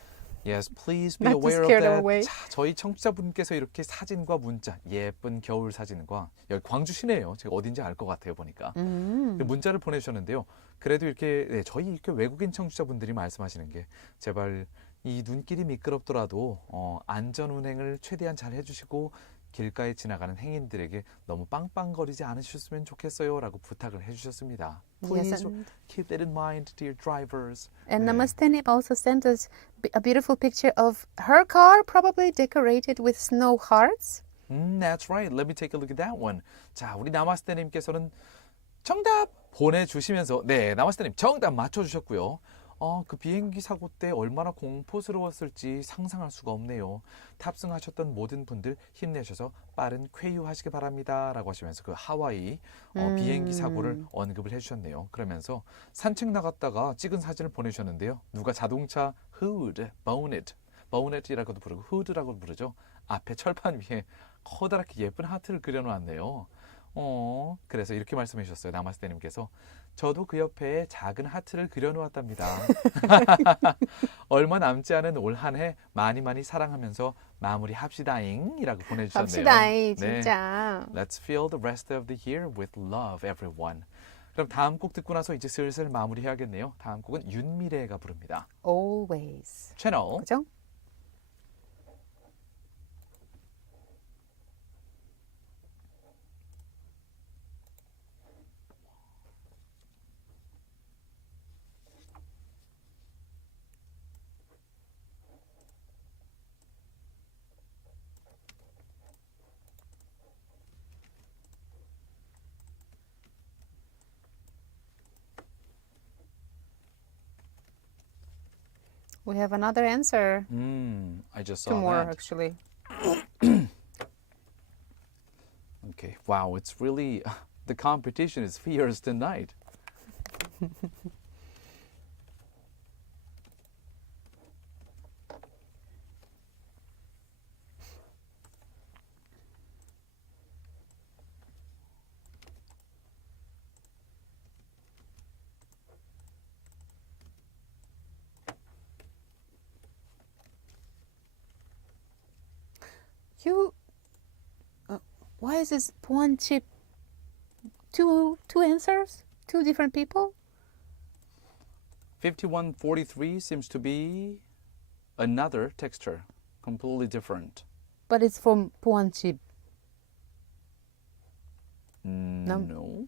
Yes, please be Not to aware of scare them that. away. 자, 저희 청취자분께서 이렇게 사진과 문자, 예쁜 겨울 사진과 여기 광주 시내예요. 제가 어딘지 알 것 같아요, 보니까. 문자를 보내주셨는데요. 그래도 이렇게 저희 이렇게 외국인 청취자분들이 말씀하시는 게 제발 이 눈길이 미끄럽더라도 안전 운행을 최대한 잘 해주시고 길가에 지나가는 행인들에게 너무 빵빵거리지 않으셨으면 좋겠어요라고 부탁을 해주셨습니다. Please Yes, and keep that in mind, dear drivers. And Namaste also sent us a beautiful picture of her car, probably decorated with snow hearts. That's right. Let me take a look at that one. 자, 우리 나마스테님께서는 정답 보내주시면서 나마스테님 정답 맞춰주셨고요. 그 비행기 사고 때 얼마나 공포스러웠을지 상상할 수가 없네요. 탑승하셨던 모든 분들 힘내셔서 빠른 쾌유하시기 바랍니다. 라고 하시면서 그 하와이 비행기 사고를 언급을 해주셨네요. 그러면서 산책 나갔다가 찍은 사진을 보내주셨는데요. 누가 자동차 hood, bonnet이라고도 부르고 hood라고도 부르죠. 앞에 철판 위에 커다랗게 예쁜 하트를 그려놓았네요. 그래서 이렇게 말씀해 주셨어요. 나마스테님께서 저도 그 옆에 작은 하트를 그려놓았답니다. 얼마 남지 않은 올 한 해 많이 사랑하면서 마무리합시다잉 이라고 보내주셨네요. 합시다잉, 진짜. Let's fill the rest of the year with love, everyone. 그럼 다음 곡 듣고 나서 이제 슬슬 마무리해야겠네요. 다음 곡은 윤미래가 부릅니다. Always. 채널 그죠? We have another answer. I just saw Two more, that. actually. Okay, wow, it's really, the competition is fierce tonight. Why is this one chip? Two answers? Two different people? 5143 seems to be another texture, completely different. But it's from Gwangju. No.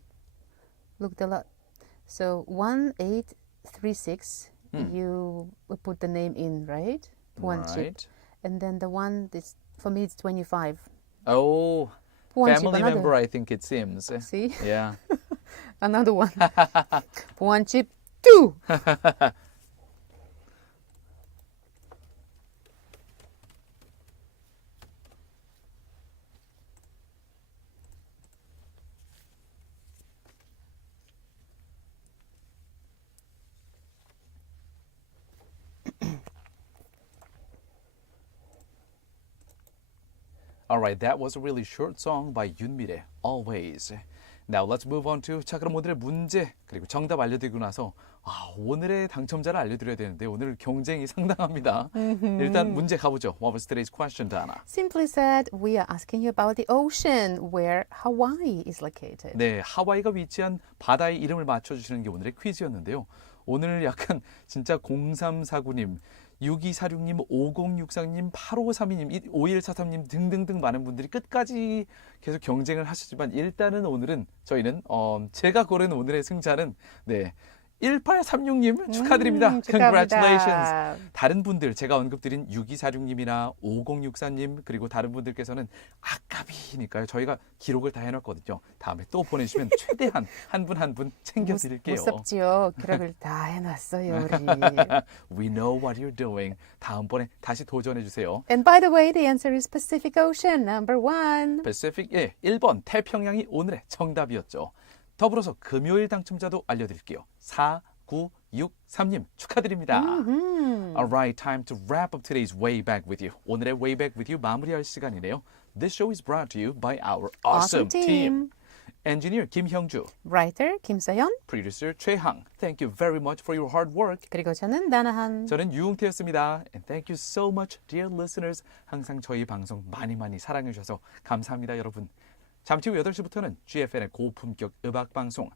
Look the lot. So 1836. You would put the name in, right? One chip. Right. And then the one this for me it's 25. Oh, One chip, family another. member, I think it seems. See? Yeah. Another one. One chip, 2. All right, that was a really short song by 윤미래, Always. Now let's move on to 자 그럼 오늘의 문제 그리고 정답 알려드리고 나서 오늘의 당첨자를 알려드려야 되는데 오늘 경쟁이 상당합니다. 일단 문제 가보죠. What was today's question, Dana? Simply said, we are asking you about the ocean where Hawaii is located. 네, 하와이가 위치한 바다의 이름을 맞춰주시는 게 오늘의 퀴즈였는데요. 오늘 약간 진짜 0349님, 6246님, 5063님, 8532님, 5143님 등등등 많은 분들이 끝까지 계속 경쟁을 하시지만 일단은 오늘은 저희는 제가 고른 오늘의 승자는 1836님 축하드립니다. Congratulations. 다른 분들 제가 언급드린 6246님이나 5064님 그리고 다른 분들께서는 아까비니까요. 저희가 기록을 다 해놨거든요. 다음에 또 보내주시면 최대한 한 분 한 분 챙겨드릴게요. 무섭지요. 기록을 다 해놨어요 우리. We know what you're doing. 다음번에 다시 도전해주세요. And by the way, the answer is Pacific Ocean, number 1. Pacific, 1번 태평양이 오늘의 정답이었죠. 더불어서 금요일 당첨자도 알려드릴게요. 4963님 축하드립니다. Alright, time to wrap up today's Way Back With You. 오늘의 Way Back With You 마무리할 시간이네요. This show is brought to you by our awesome team. Engineer 김형주, Writer 김서연, Producer 최항. Thank you very much for your hard work. 그리고 저는 나나한. 저는 유웅태였습니다. And thank you so much, dear listeners. 항상 저희 방송 많이 사랑해 주셔서 감사합니다, 여러분. 잠시 후 8시부터는 GFN의 고품격 음악방송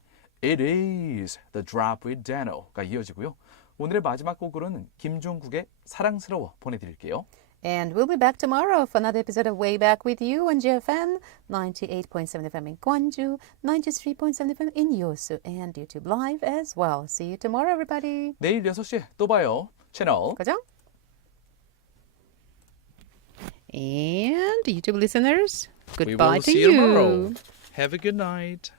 It is the Drop with Dano가 이어지고요. 오늘의 마지막 곡으로는 김종국의 사랑스러워 보내드릴게요. And we'll be back tomorrow for another episode of Way Back With You on GFN 98.7 FM in Gwangju, 93.7 FM in Yosu, and YouTube Live as well. See you tomorrow, everybody. 내일 6시에 또 봐요. 채널 고정. And YouTube listeners, We goodbye will to see you you. tomorrow. Have a good night.